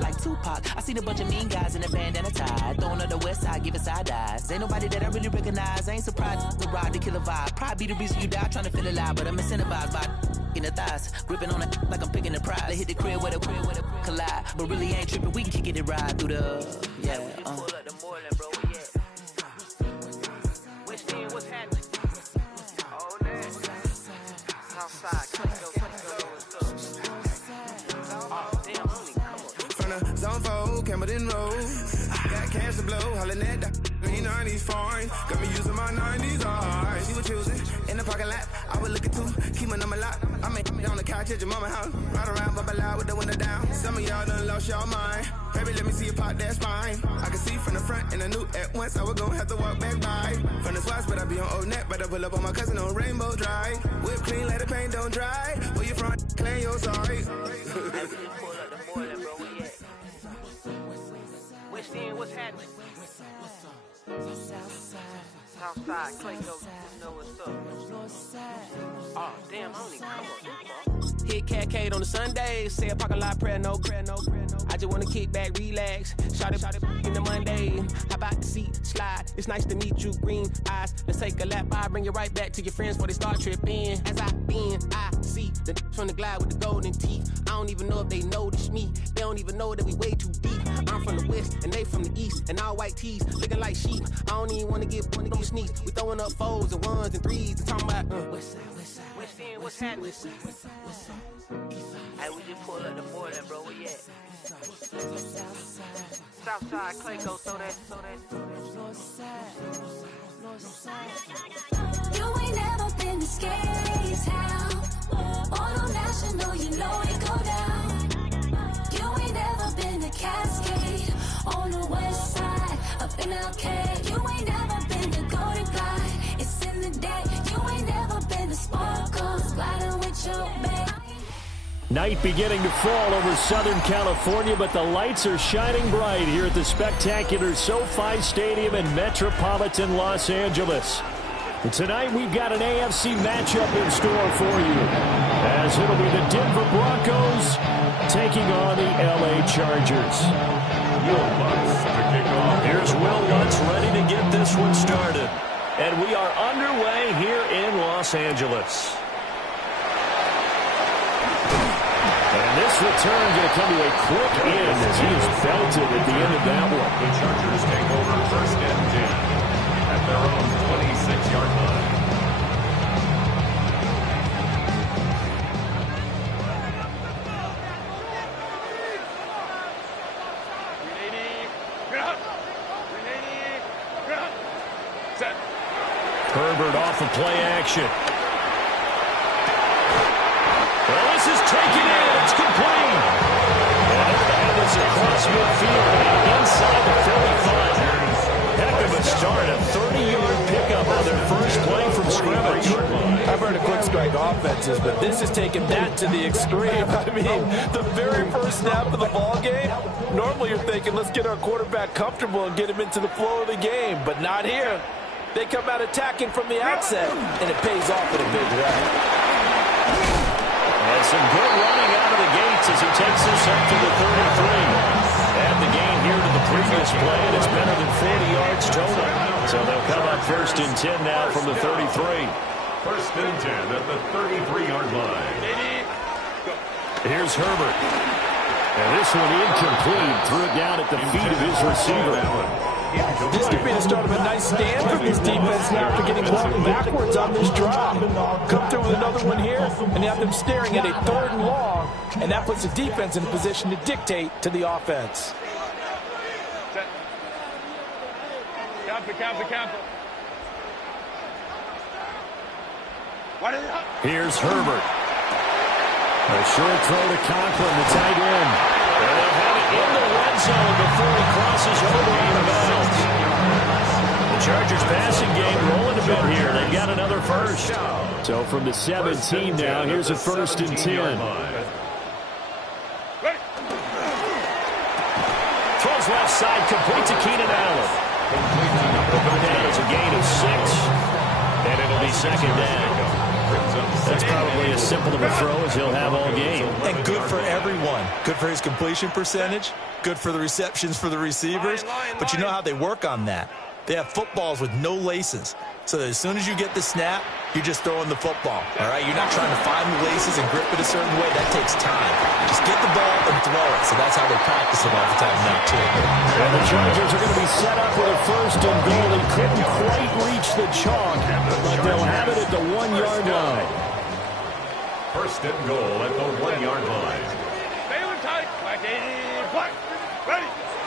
Like Tupac, I seen a bunch of mean guys in a band and a tie. Throwing up the west side, giving side eyes. Ain't nobody that I really recognize. I ain't surprised to ride the killer vibe. Probably be the reason you die, trying to feel alive. But I'm incentivized by in the thighs, gripping on it like I'm picking the prize. They hit the crib with a collide, but really ain't tripping. We can kick it and ride through the pull up the morning, bro. What's happening? Oh, man. Southside, From the zone 4, Campbellton Road. Got cash to blow, hollering at the green 90s foreign. Got me using my 90s, alright. You were choosing in the parking lot. I would look at two, keep my number locked. I may be on the couch at your mama house. Ride around, bubble loud with the window down. Some of y'all done lost y'all mind. Baby, let me see you pop, that's fine. I can see from the front and I knew at once I was gonna have to walk back by. From the spots, but I be on Old Net. Better pull up on my cousin on Rainbow Drive. Whip clean, let the paint don't dry. Where you from? Claim your sorry. What's happening? Southside, Clayco, you know what's up. Oh, damn, I don't even come up. Hit Catcade on the Sundays, say a parking lot prayer, no. I just wanna kick back, relax, shout it in the Monday. How about the seat, slide, it's nice to meet you, green eyes. Let's take a lap, I bring you right back to your friends before they start tripping. As I see the from the glide with the golden teeth. I don't even know if they notice me, they don't even know that we way too deep. I'm from the west, and they from the east, and all white tees, looking like sheep. I don't even wanna get sneaks. We throwing up fours and ones and threes and talking about what's happening? Hey, we just pull up the morning, bro. Where you at? Southside, Clayco, so that. You ain't never been to scary town. Auto National, you know it go down. You ain't never been to Cascade on the west side, up in LK. You ain't never been to Golden Glide, it's in the day. You ain't never been to Sparkles, gliding with your babe. Night beginning to fall over Southern California, but the lights are shining bright here at the spectacular SoFi Stadium in metropolitan Los Angeles. And tonight we've got an AFC matchup in store for you, as it'll be the Denver Broncos taking on the LA Chargers. Will Lutz to kick off. Here's Will Lutz ready to get this one started. And we are underway here in Los Angeles. And this return going to come to a quick end as he is belted at the end of that one. The Chargers take over 1st and 10 at their own 26-yard line. Herbert off of play action. Well, this is taken in. It's complete. And that is across midfield and inside the 45. Heck of a start. A 30-yard pickup on their first play from scrimmage. I've heard of quick strike offenses, but this has taken that to the extreme. I mean, the very first snap of the ball game, normally you're thinking, let's get our quarterback comfortable and get him into the flow of the game, but not here. They come out attacking from the outset, and it pays off in a big way. And some good running out of the gates as he takes this up to the 33. Add the gain here to the previous play, and it's better than 40 yards total. So they'll come up 1st and 10 now from the 33. 1st and 10 at the 33-yard line. Here's Herbert. And this one incomplete. Threw it down at the feet of his receiver. This could be the start of a nice stand from this defense now after getting blown backwards on this drive. Come through with another one here, and you have them staring at a 3rd and long, and that puts the defense in a position to dictate to the offense. Here's Herbert. A short throw to Conklin, the tight end. And they'll have it in the red zone before he crosses over out of bounds. The Chargers passing game rolling a bit here. They've got another first. So from the 17 now, here's a 1st and 10. Throws left side, complete to Keenan Allen. That is a gain of 6. And it'll be 2nd down. That's probably as simple of a throw as he'll have all game. And good for everyone. Good for his completion percentage. Good for the receptions for the receivers. But you know how they work on that. They have footballs with no laces. So that as soon as you get the snap, you're just throwing the football. All right? You're not trying to find the laces and grip it a certain way. That takes time. Just get the ball and throw it. So that's how they practice it all the time now, too. And the Chargers are going to be set up with a first and goal. They couldn't quite reach the chalk, but they'll have it at the 1-yard line. First and goal at the 1-yard line.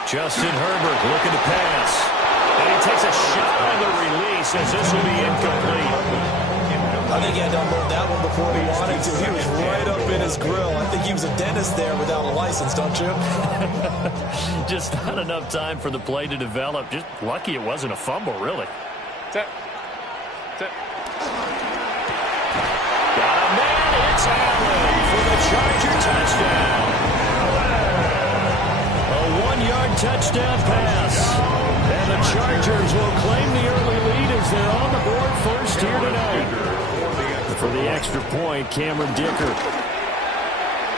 Justin Herbert looking to pass. And he takes a shot on the release as this will be incomplete. I think he had to unload that one before he wanted to. He was right up in his grill. I think he was a dentist there without a license, don't you? Just not enough time for the play to develop. Just lucky it wasn't a fumble, really. Got a man. It's Allen for the Charger touchdown. A 1-yard touchdown pass. And the Chargers will claim the early lead as they're on the board first here tonight. For the extra point, Cameron Dicker.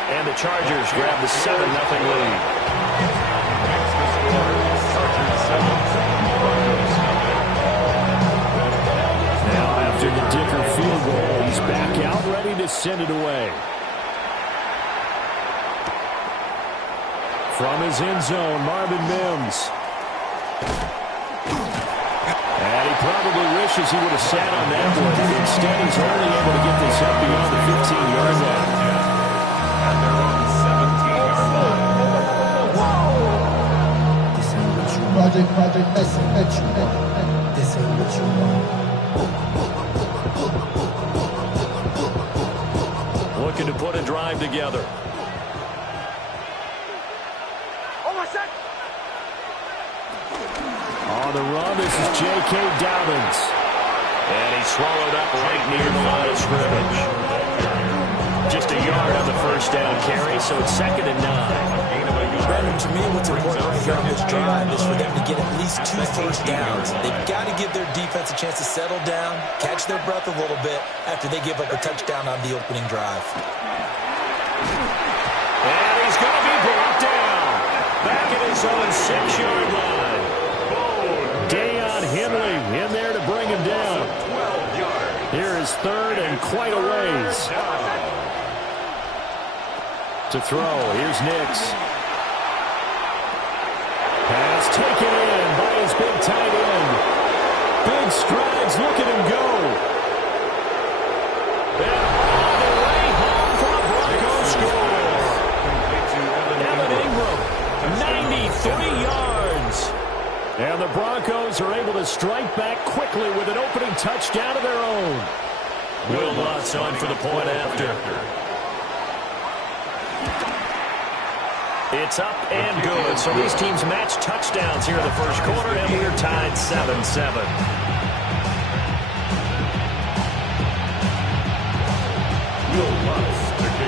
And the Chargers grab the 7-0 lead. Now after the Dicker field goal, he's back out ready to send it away. From his end zone, Marvin Mims. And he probably wishes he would have sat on that one. Instead, he's only able to get this up beyond the 15-yard line. At their own 17-yard line. This ain't what you want. Project, this ain't what you want. This ain't what you want. Looking to put a drive together. On the run, this is J.K. Dobbins. And he's swallowed up right near the line of scrimmage. Just a yard on the first down carry, so it's 2nd and 9. Brandon, to me, what's important right here on this drive is for them to get at least 2 first downs. They've got to give their defense a chance to settle down, catch their breath a little bit after they give up a touchdown on the opening drive. And he's going to be brought down. Back at his own 6-yard line. Deion Henley in there to bring him down. Here is 3rd and quite a ways. To throw, here's Nix. Pass taken in by his big tight end. Big strides, look at him go. And all the way home for a Broncos score. Evan Ingram, 93 yards. And the Broncos are able to strike back quickly with an opening touchdown of their own. Will Lutz on for the point after. It's up and good. So these teams match touchdowns here in the first quarter, and we're tied 7-7.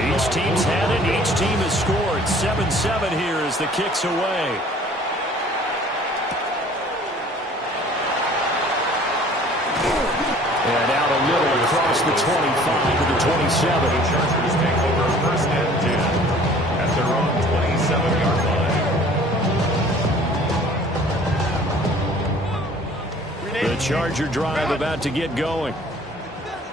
Each team's had it. Each team has scored. 7-7 here as the kick's away. And out a little across the 25 to the 27. Chargers take over 1st and 10 at their own 27-yard line. The Charger drive about to get going.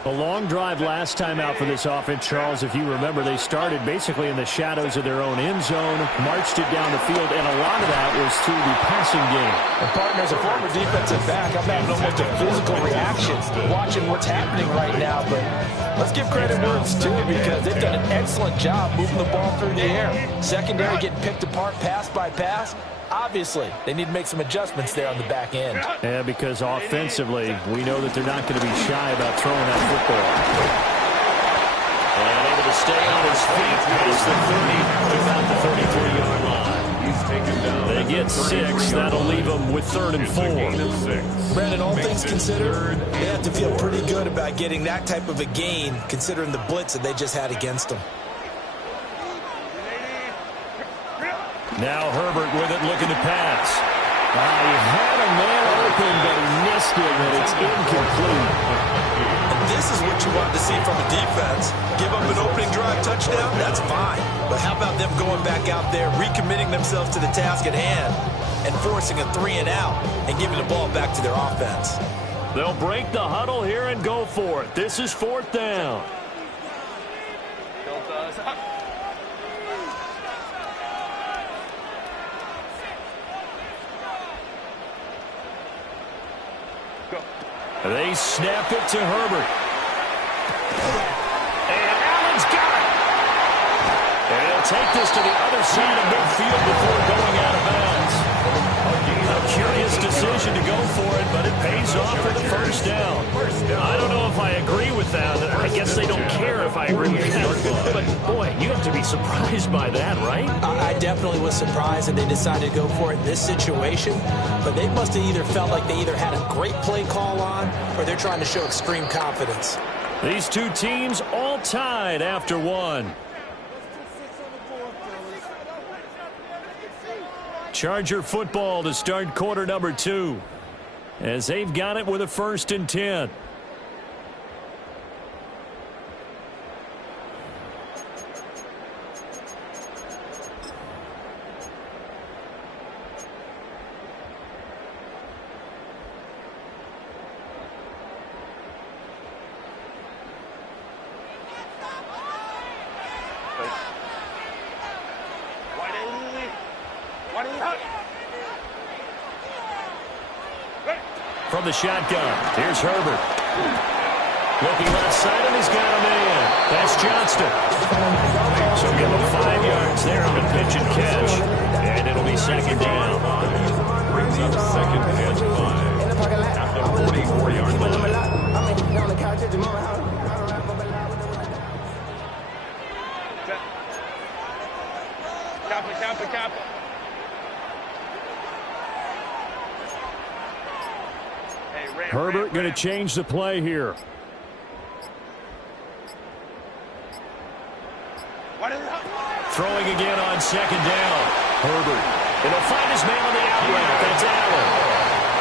A long drive last time out for this offense, Charles. If you remember, they started basically in the shadows of their own end zone, marched it down the field, and a lot of that was through the passing game. And partner, as a former defensive back, I'm having almost a physical reaction watching what's happening right now. But let's give credit where it's due, because they've done an excellent job moving the ball through the air. Secondary getting picked apart pass by pass. Obviously, they need to make some adjustments there on the back end. Yeah, because offensively, we know that they're not going to be shy about throwing that football. And able to stay on his feet past the 30 without the 33-yard line. He's taken down. They get 6. That'll leave them with 3rd and 4. Brandon, all things considered, they have to feel pretty good about getting that type of a gain, considering the blitz that they just had against them. Now Herbert with it, looking to pass. He had a man open, but he missed it, and it's incomplete. And this is what you want to see from a defense. Give up an opening drive touchdown, that's fine. But how about them going back out there, recommitting themselves to the task at hand, and forcing a 3-and-out and giving the ball back to their offense? They'll break the huddle here and go for it. This is 4th down. They snap it to Herbert. And Allen's got it. And he'll take this to the other side of midfield before going out of bounds. A curious decision to go for it, but it pays off for the first down. I don't know if I agree with that. I guess they don't care if I agree with that. But, boy, you have to be surprised by that, right? I definitely was surprised that they decided to go for it in this situation. But they must have either felt like they either had a great play call on or they're trying to show extreme confidence. These two teams all tied after one. Charger football to start quarter number 2, as they've got it with a 1st and 10. From the shotgun, here's Herbert. Looking left side, and he's got a man. That's Johnston. So give him 5 yards there on the pitch and catch. And it'll be 2nd down. Brings up 2nd and 5. At the 44-yard line. Chopper. Herbert going to change the play here. Throwing again on 2nd down. Herbert. It'll find his man on the out route. That's Allen.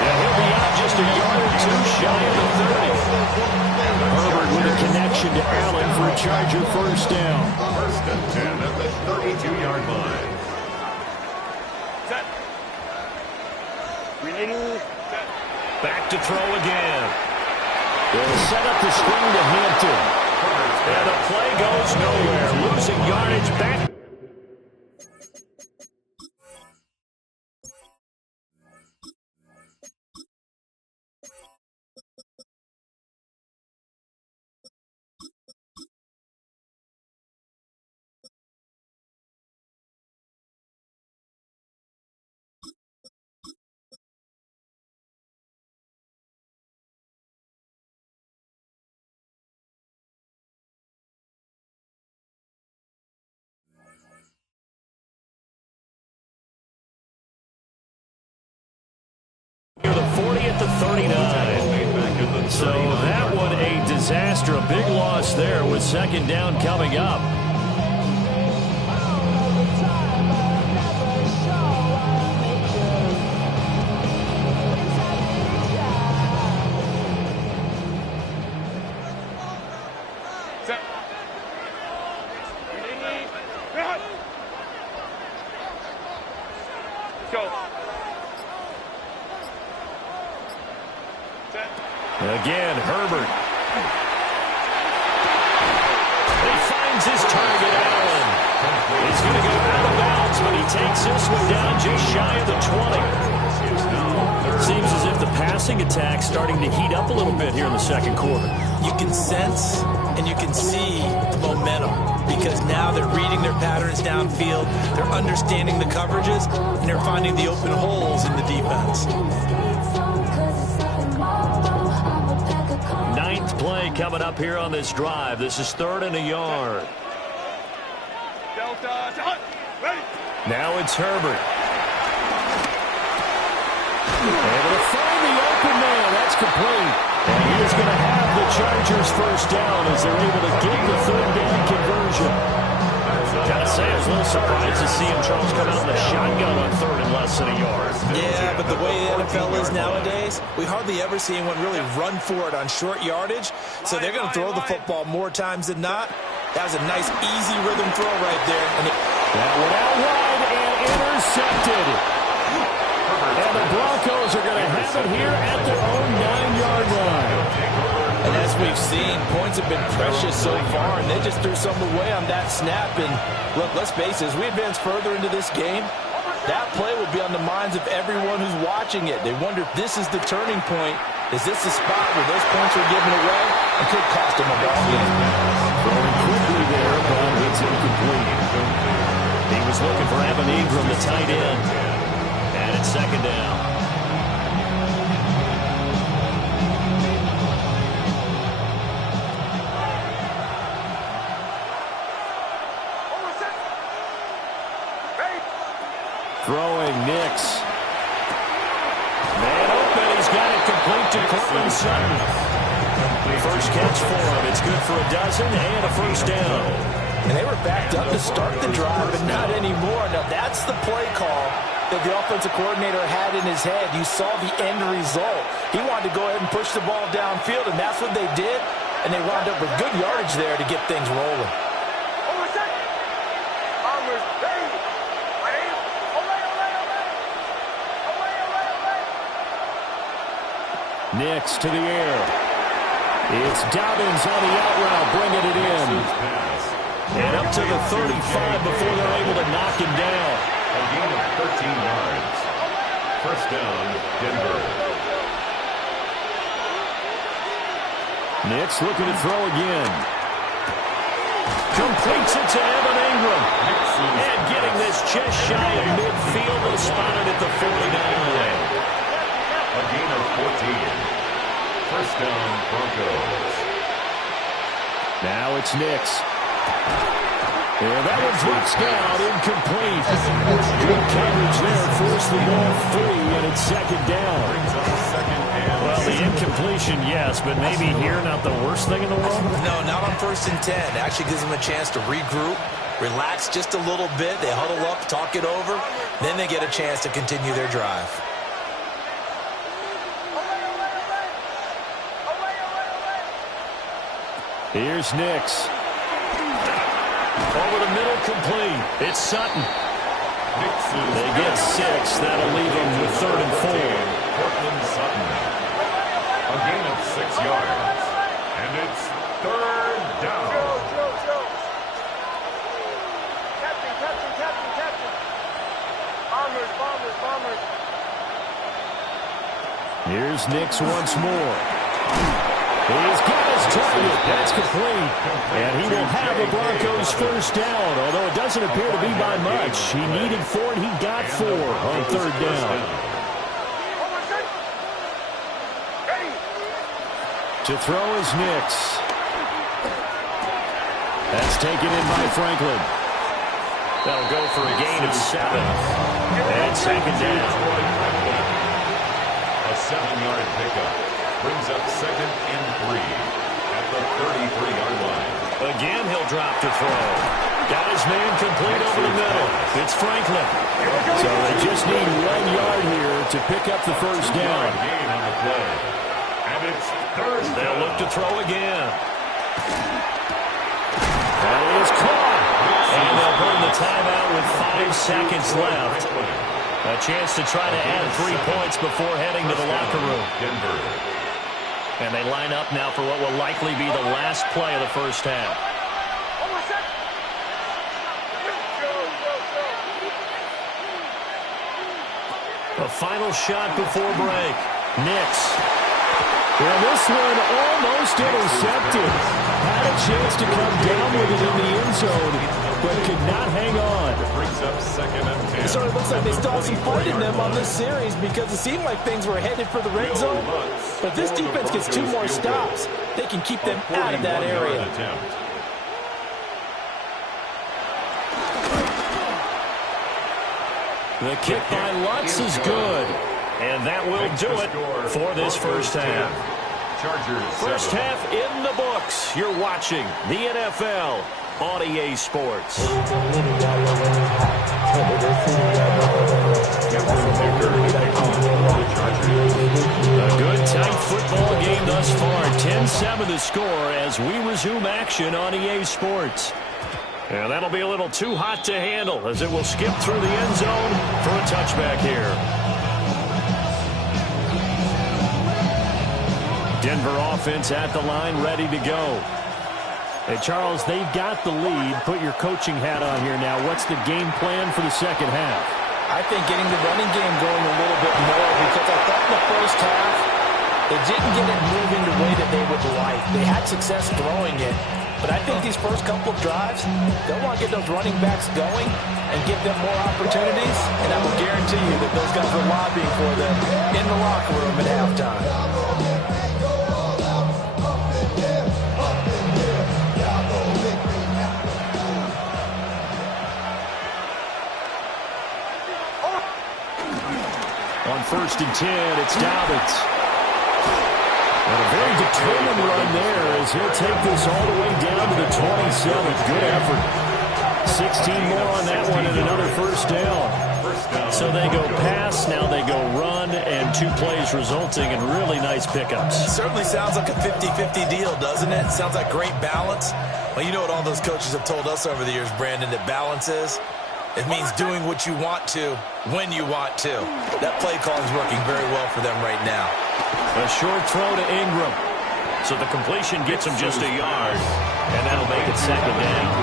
And he'll be out just a yard or 2 shy of the 30. Herbert with a connection to Allen for a Charger 1st down. 1st and 10 at the 32-yard line. Back to throw again. They'll set up the screen to Hampton. And the play goes nowhere. Losing yardage back. Near the 40 at the 39. So that one a disaster. A big loss there with 2nd down coming up. Again, Herbert. He finds his target, Allen. He's going to go out of bounds, but he takes this one down just shy of the 20. Seems as if the passing attack's starting to heat up a little bit here in the 2nd quarter. You can sense and you can see the momentum because now they're reading their patterns downfield, they're understanding the coverages, and they're finding the open holes in the defense. 9th play coming up here on this drive. This is 3rd and a yard. Now it's Herbert. Able to find the open man. That's complete. And he is going to have the Chargers 1st down as they're able to get the 3rd down conversion. Gotta say, I was a little surprised to see him, Charles, come out in the shotgun on third and less than a yard. Yeah, but the way the NFL is nowadays, we hardly ever see anyone really run for it on short yardage. So they're going to throw the football more times than not. That was a nice, easy rhythm throw right there. That went out wide and intercepted. And the Broncos are going to have it here at their own 9-yard line. And as we've seen, points have been precious so far, and they just threw some away on that snap. And look, let's face it, as we advance further into this game, that play will be on the minds of everyone who's watching it. They wonder if this is the turning point. Is this the spot where those points are given away and could cost them a ball game? Throwing quickly there, but it's incomplete. He was looking for Evan Ingram, the tight end. And it's second down. Throwing Nix. Man open. He's got it complete to Courtland Sutton. First catch for him. It's good for a dozen and a first down. And they were backed up to start the drive, but not anymore. Now, that's the play call that the offensive coordinator had in his head. You saw the end result. He wanted to go ahead and push the ball downfield, and that's what they did. And they wound up with good yardage there to get things rolling. Nix to the air. It's Dobbins on the out route, bringing it in. And up to the 35 before they're able to knock him down. A gain of 13 yards. First down, Denver. Nix looking to throw again. Completes it to Evan Ingram. And getting this just shy of midfield, and spotted at the 49 line. A gain of 14. First down, Broncos. Now it's Nix. And that one drops down, incomplete. Good coverage there, forced the ball free, and it's second down. Well, the incompletion, yes, but maybe here not the worst thing in the world? No, not on 1st and 10. Actually gives them a chance to regroup, relax just a little bit. They huddle up, talk it over, then they get a chance to continue their drive. Here's Nix. Over the middle, complete. It's Sutton. They get 6. That'll leave them with 3rd and 4. Courtland Sutton. A gain of 6 yards. And it's 3rd down. Captain. Bombers. Here's Nix once more. He's got his target. That's complete. And he will have the Broncos first down, although it doesn't appear to be by much. He needed 4, and he got 4 on 3rd down. To throw is Nix. That's taken in by Franklin. That'll go for a gain of 7. And second down. A 7-yard pickup. Brings up 2nd and 3 at the 33-yard line. Again, he'll drop to throw. Got his man complete over the middle. It's Franklin. So they just need 1 yard here to pick up the first down. Gain on the play. And it's 3rd down. They'll look to throw again. That is caught. And they'll burn the timeout with 5 seconds left. A chance to try to add 3 points before heading to the locker room. Denver. And they line up now for what will likely be the last play of the first half. A final shot before break. Nix. Well, this one almost intercepted. Had a chance to come down with it in the end zone, but could not hang on. Brings up 2nd and 10. It sort of looks like they still have some fight in them on this series because it seemed like things were headed for the red zone. But this defense gets 2 more stops. They can keep them out of that area. The kick by Lutz is good. And that will do it for this first half. Chargers First half in the books. You're watching the NFL on EA Sports. A good, tight football game thus far. 10-7 the score as we resume action on EA Sports. And that'll be a little too hot to handle as it will skip through the end zone for a touchback here. Denver offense at the line, ready to go. Hey, Charles, they've got the lead. Put your coaching hat on here now. What's the game plan for the second half? I think getting the running game going a little bit more, because I thought in the first half they didn't get it moving the way that they would like. They had success throwing it, but I think these first couple of drives, they'll want to get those running backs going and give them more opportunities, and I will guarantee you that those guys were lobbying for them in the locker room at halftime. On 1st and 10, it's Dobbins. And a very determined run there as he'll take this all the way down to the 27. Good effort. 16 more on that one and another first down. So they go pass, now they go run, and 2 plays resulting in really nice pickups. Certainly sounds like a 50-50 deal, doesn't it? Sounds like great balance. Well, you know what all those coaches have told us over the years, Brandon, that balance is? It means doing what you want to, when you want to. That play call is working very well for them right now. A short throw to Ingram. So the completion gets him just a yard, and that'll make it second down.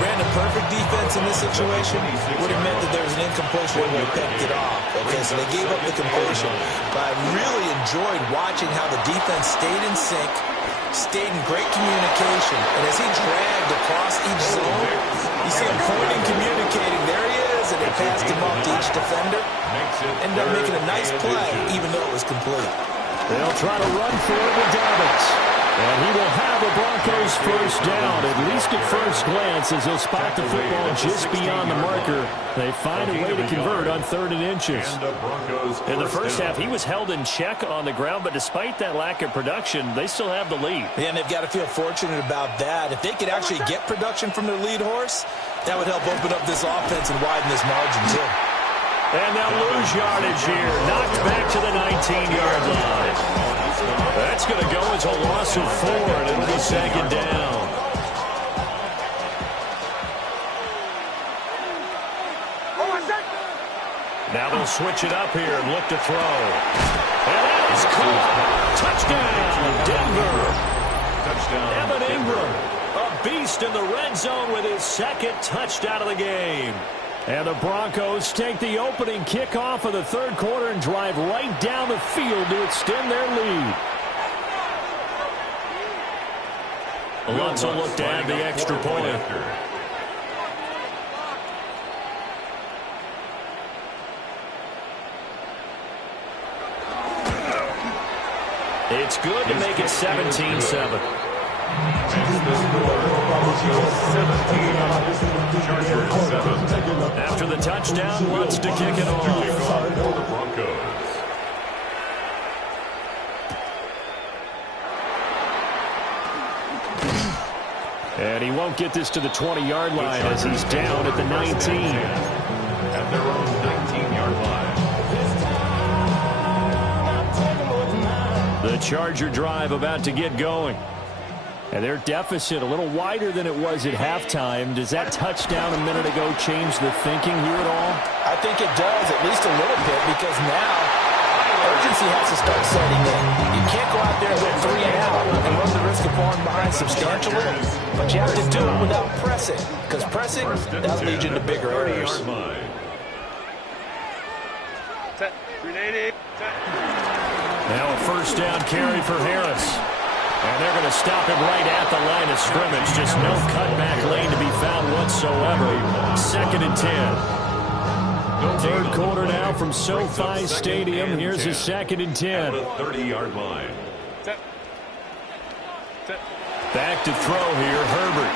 Brandon, perfect defense in this situation would have meant that there was an incompletion and would have picked it off. Okay, so they gave up the completion. But I really enjoyed watching how the defense stayed in sync, stayed in great communication, and as he dragged across each zone, you see him pointing, communicating. There he is, and they passed him off to each defender. Ended up making a nice play, even though it was complete. They'll try to run for it with Dobbins. And he will have the Broncos first down, at least at first glance, as he'll spot the football just beyond the marker. They find a way to convert on 3rd and inches. In the first half, he was held in check on the ground, but despite that lack of production, they still have the lead. Yeah, and they've got to feel fortunate about that. If they could actually get production from their lead horse, that would help open up this offense and widen this margin, too. And they'll lose yardage here. Knocked back to the 19-yard line. That's going to go as a loss of 4, and it'll be second down. Now they'll switch it up here and look to throw. And that is caught. Touchdown, Denver. Touchdown. Evan Ingram, a beast in the red zone with his 2nd touchdown of the game. And the Broncos take the opening kickoff of the 3rd quarter and drive right down the field to extend their lead. Alonso looked to add the extra point. It's good to make it 17-7. After the touchdown, wants to kick it off. And he won't get this to the 20-yard line as he's down at the 19. At their own 19-yard line. The Charger drive about to get going. And their deficit a little wider than it was at halftime. Does that touchdown a minute ago change the thinking here at all? I think it does, at least a little bit, because now urgency has to start setting in. You can't go out there and go 3 and out and run the risk of falling behind substantially, but you have to do it without pressing, because pressing, that'll lead you into bigger errors. Now a first down carry for Harris. And they're going to stop him right at the line of scrimmage. Just no cutback lane to be found whatsoever. 2nd and 10. 3rd quarter now from SoFi Stadium. Here's a 2nd and 10. At the 30-yard line. Back to throw here, Herbert.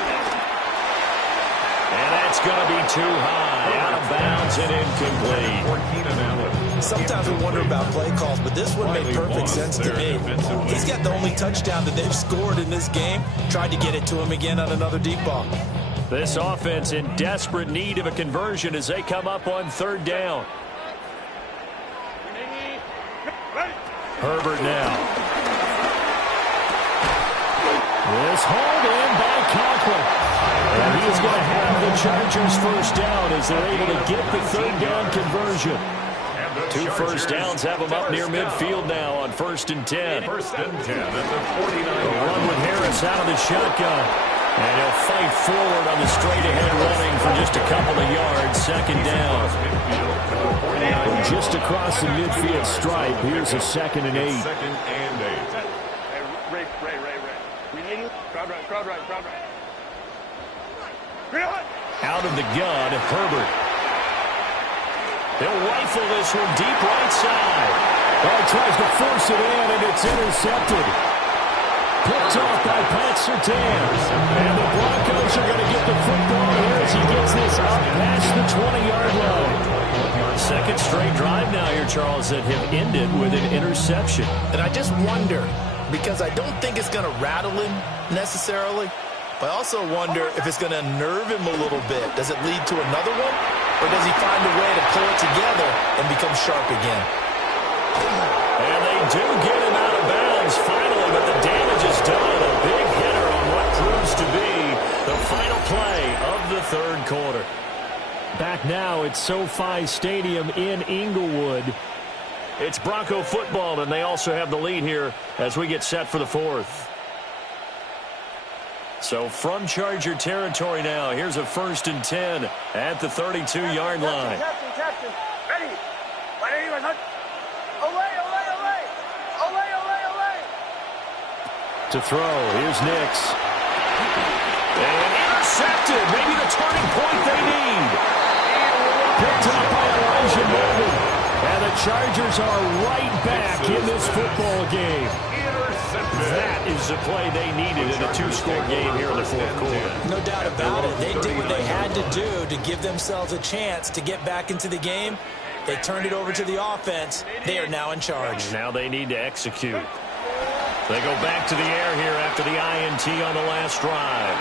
And that's going to be too high. Out of bounds and incomplete. Sometimes we wonder about play calls, but this one made perfect sense to me. He's got the only touchdown that they've scored in this game. Tried to get it to him again on another deep ball. This offense in desperate need of a conversion as they come up on third down. Herbert now. This hauled in by Conklin. And he's going to have the Chargers first down as they're able to get the third down conversion. 2 first downs have them up near midfield now on 1st and 10. First and 10 at the 49. The run with Harris out of the shotgun. And he'll fight forward on the straight-ahead running for just a couple of yards. Second down. And just across the midfield stripe, here's a 2nd and 8. Second and 8. Ray. Crowd right. Out of the gun, Herbert. They'll rifle this one deep right side. Oh, tries to force it in, and it's intercepted. Picked off by Pat Surtain. And the Broncos are going to get the football here as he gets this up past the 20-yard line. Second straight drive now here, Charles, that have ended with an interception. And I just wonder, because I don't think it's going to rattle him necessarily, but I also wonder if it's going to nerve him a little bit. Does it lead to another one? Or does he find a way to pull it together and become sharp again? And they do get him out of bounds finally, but the damage is done. A big hitter on what proves to be the final play of the third quarter. Back now at SoFi Stadium in Inglewood. It's Bronco football, and they also have the lead here as we get set for the fourth. So from Charger territory now, here's a 1st and 10 at the 32-yard line. Ready. To throw, here's Nix. And intercepted, maybe the turning point they need. Picked up by Elijah Madden. And the Chargers are right back in this football game. That is the play they needed in a 2-score game here in the fourth quarter. No doubt about it. They did what they had to do to give themselves a chance to get back into the game. They turned it over to the offense. They are now in charge. Now they need to execute. They go back to the air here after the INT on the last drive.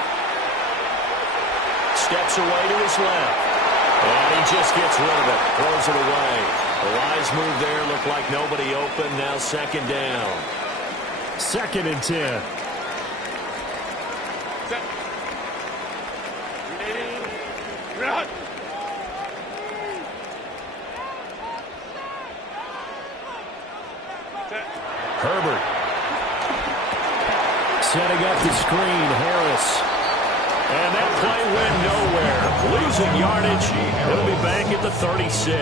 Steps away to his left. And he just gets rid of it. Throws it away. The wise move there. Looked like nobody open. Now 2nd down. 2nd and 10. Herbert. Setting up the screen, Harris. And that play went nowhere. Losing yardage. It'll be back at the 36.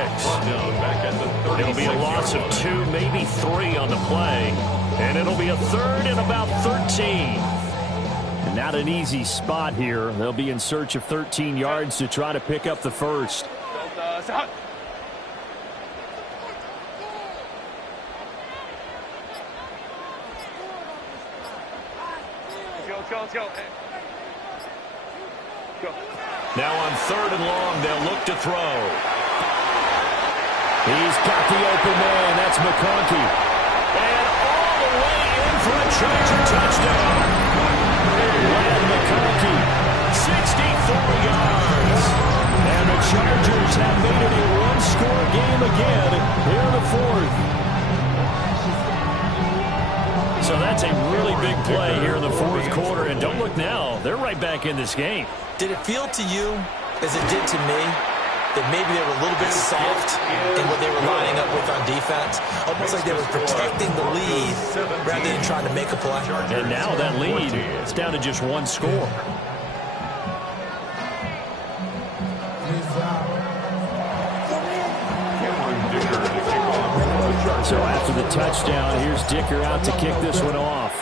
It'll be a loss of 2, maybe 3 on the play. And it'll be a 3rd and about 13. And not an easy spot here. They'll be in search of 13 yards to try to pick up the first. Let's go. Now on 3rd and long, they'll look to throw. He's got the open man. That's McConkey. And all the way in for a Charger touchdown. Lad McConkey. 64 yards. And the Chargers have made it a one-score game again here in the fourth. So that's a really big play here in the fourth quarter. And don't look now. They're right back in this game. Did it feel to you, as it did to me, that maybe they were a little bit soft in what they were lining up with on defense? Almost like they were protecting the lead rather than trying to make a play. And now that lead is down to just 1 score. So after the touchdown, here's Dicker out to kick this one off.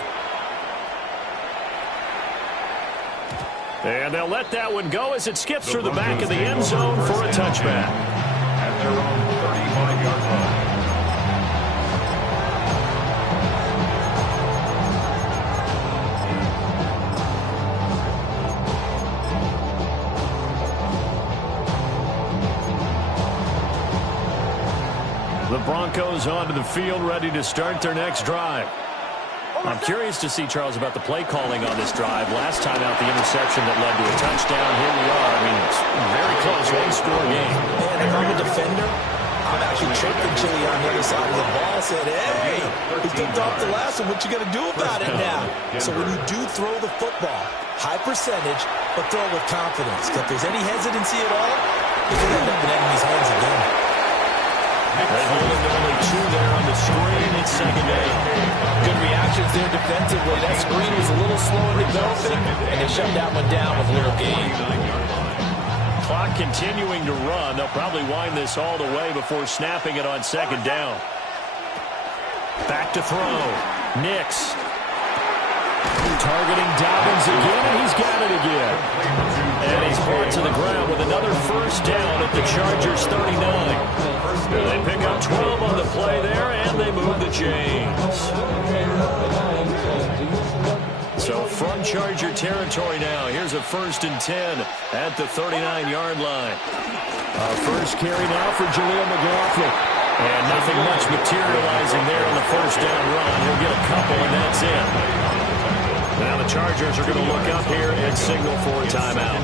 And they'll let that one go as it skips through the back of the end zone for a touchback. At their own 35-yard line. The Broncos onto the field, ready to start their next drive. I'm curious to see, Charles, about the play calling on this drive. Last time out, the interception that led to a touchdown. Here we are. I mean, it's very close, one-score game. Man, if I'm a defender, I'm actually chirping Chili on the other side of the ball. I said, hey, we picked off the last one. What you going to do about it now? So when you do throw the football, high percentage, but throw with confidence. If there's any hesitancy at all, you can end up in enemy's hands again. They hold it to only 2 there on the screen. It's second down. Good reactions there defensively. That screen was a little slow in developing, and they shut that one down with a little gain. Clock continuing to run. They'll probably wind this all the way before snapping it on second down. Back to throw. Nix. Targeting Dobbins again, and he's got it again. And he's brought to the ground with another first down at the Chargers' 39. They pick up 12 on the play there, and they move the chains. So from Charger territory now, here's a 1st and 10 at the 39-yard line. First carry now for Jaleel McLaughlin. And nothing much materializing there on the first down run. He'll get a couple, and that's it. Now the Chargers are going to look up here and signal for a timeout.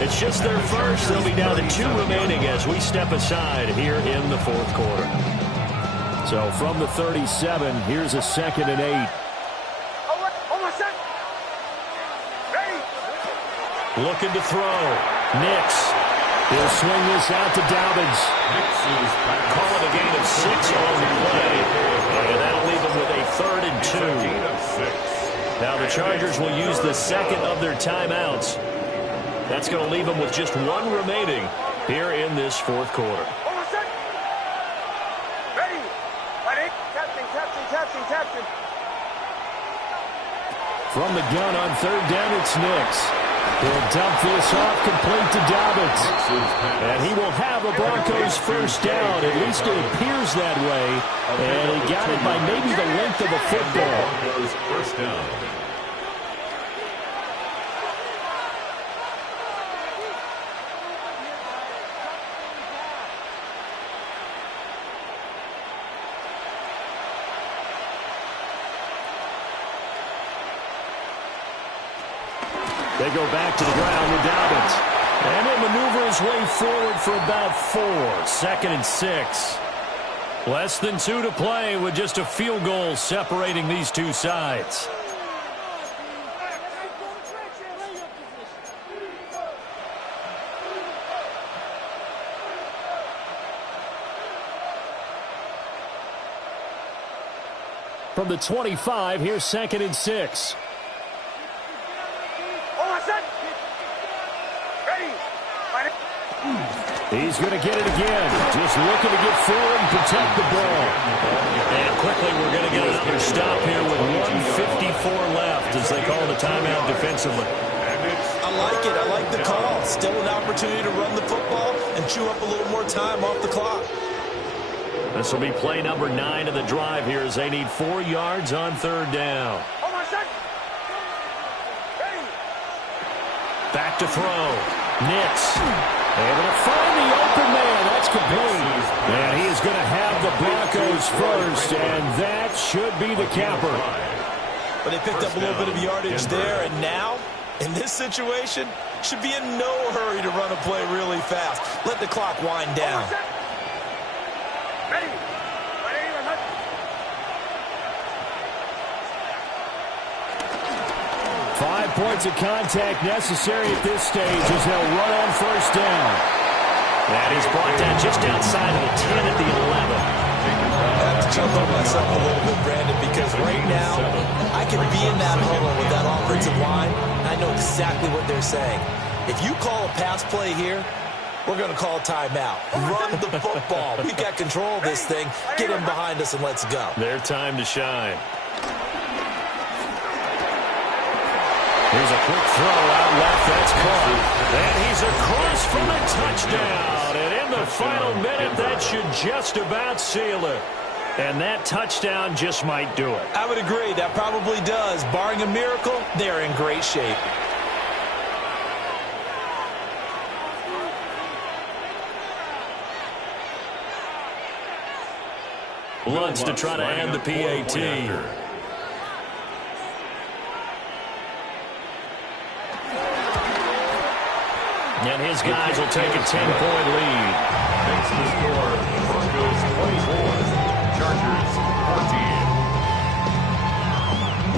It's just their first. They'll be down to 2 remaining as we step aside here in the 4th quarter. So from the 37, here's a 2nd and 8. Looking to throw. Nix. He'll swing this out to Dobbins. Call it a gain of 6 on the play. And that'll leave him with a 3rd and 2. Now the Chargers will use the 2nd of their timeouts. That's going to leave them with just 1 remaining here in this 4th quarter. From the gun on 3rd down, it's Nix. He'll dump this off complete to Dobbins. And he will have a Broncos first down. At least it appears that way. And he got it by maybe the length of a football. Broncos first down. They go back to the ground with Dobbins. And he'll maneuver his way forward for about 4. 2nd and 6. Less than 2 to play with just a field goal separating these two sides. From the 25, here's 2nd and 6. He's going to get it again. Just looking to get forward and protect the ball. And quickly we're going to get another stop here with 1:54 left as they call the timeout defensively. I like it. I like the call. Still an opportunity to run the football and chew up a little more time off the clock. This will be play number 9 of the drive here as they need 4 yards on 3rd down. Back to throw. Nix. Able to find the open man. That's complete. And he is going to have the Broncos first, and that should be the capper. But they picked up a little bit of yardage there, and now, in this situation, should be in no hurry to run a play really fast. Let the clock wind down. 5 points of contact necessary at this stage as they'll run on first down. And he's brought down just outside of the 10 at the 11. I have to jump on myself a little bit, Brandon, because right now I can be in that huddle with that offensive line. I know exactly what they're saying. If you call a pass play here, we're going to call a timeout. Run the football. We've got control of this thing. Get in behind us and let's go. Their time to shine. Here's a quick throw out left. That's caught. And he's across for the touchdown. And in the final minute, that should just about seal it. And that touchdown just might do it. I would agree. That probably does. Barring a miracle, they're in great shape. Lutz to try to end the PAT. And his guys will take a 10-point lead. Makes the score Broncos 24, Chargers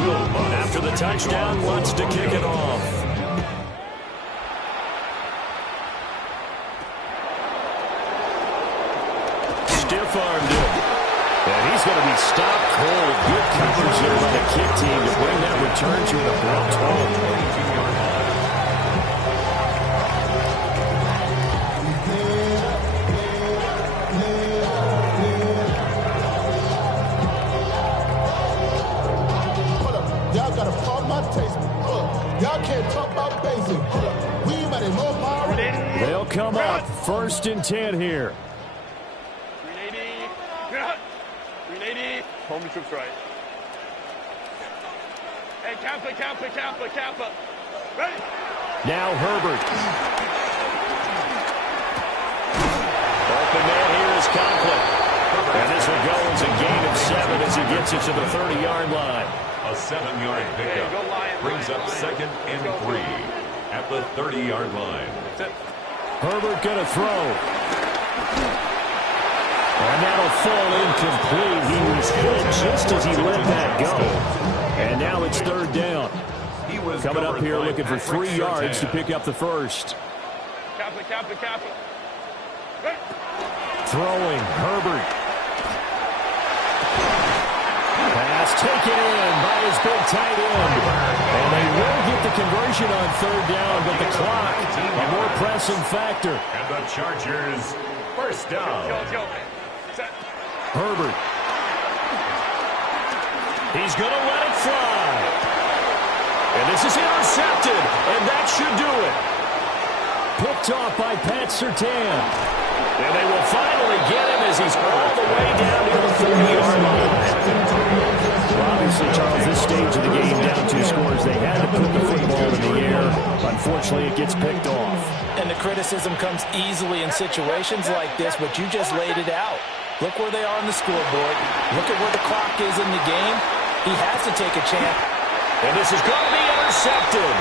14. After the touchdown, wants to kick it off. Stiff-armed him. And he's going to be stopped cold. Good coverage there by the kick team to bring that return to an abrupt halt. Y'all got to pardon my taste. Y'all can't talk about basic. We ain't ready no more. They'll come up 1st and 10 here. 380. Home troops right. Hey, Kappa. Ready? Now Herbert. Open man here is Conklin. And this will go as a gain of 7 as he gets it to the 30-yard line. A 7-yard pickup brings up 2nd and 3 at the 30-yard line. Herbert going to throw. And that'll fall incomplete. He was hit just as he let that go. And now it's 3rd down. Coming up here looking for 3 yards to pick up the first. Kappa. Throwing, Herbert. Pass taken in by his big tight end. And they will get the conversion on 3rd down, but the clock, a more pressing factor. And the Chargers, 1st down. Herbert. He's going to let it fly. And this is intercepted, and that should do it. Picked off by Pat Surtain. And they will finally get him as he's all the way down to the 30-yard line. Obviously, Charles, this stage of the game, down 2 scores, they had to put the football in the air. Unfortunately, it gets picked off. And the criticism comes easily in situations like this, but you just laid it out. Look where they are on the scoreboard. Look at where the clock is in the game. He has to take a chance. And this is going to be intercepted.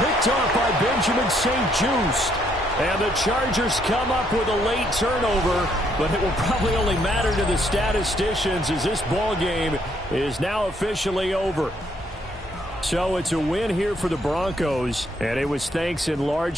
Picked off by Benjamin St. Just. And the Chargers come up with a late turnover, but it will probably only matter to the statisticians as this ball game is now officially over. So it's a win here for the Broncos, and it was thanks in large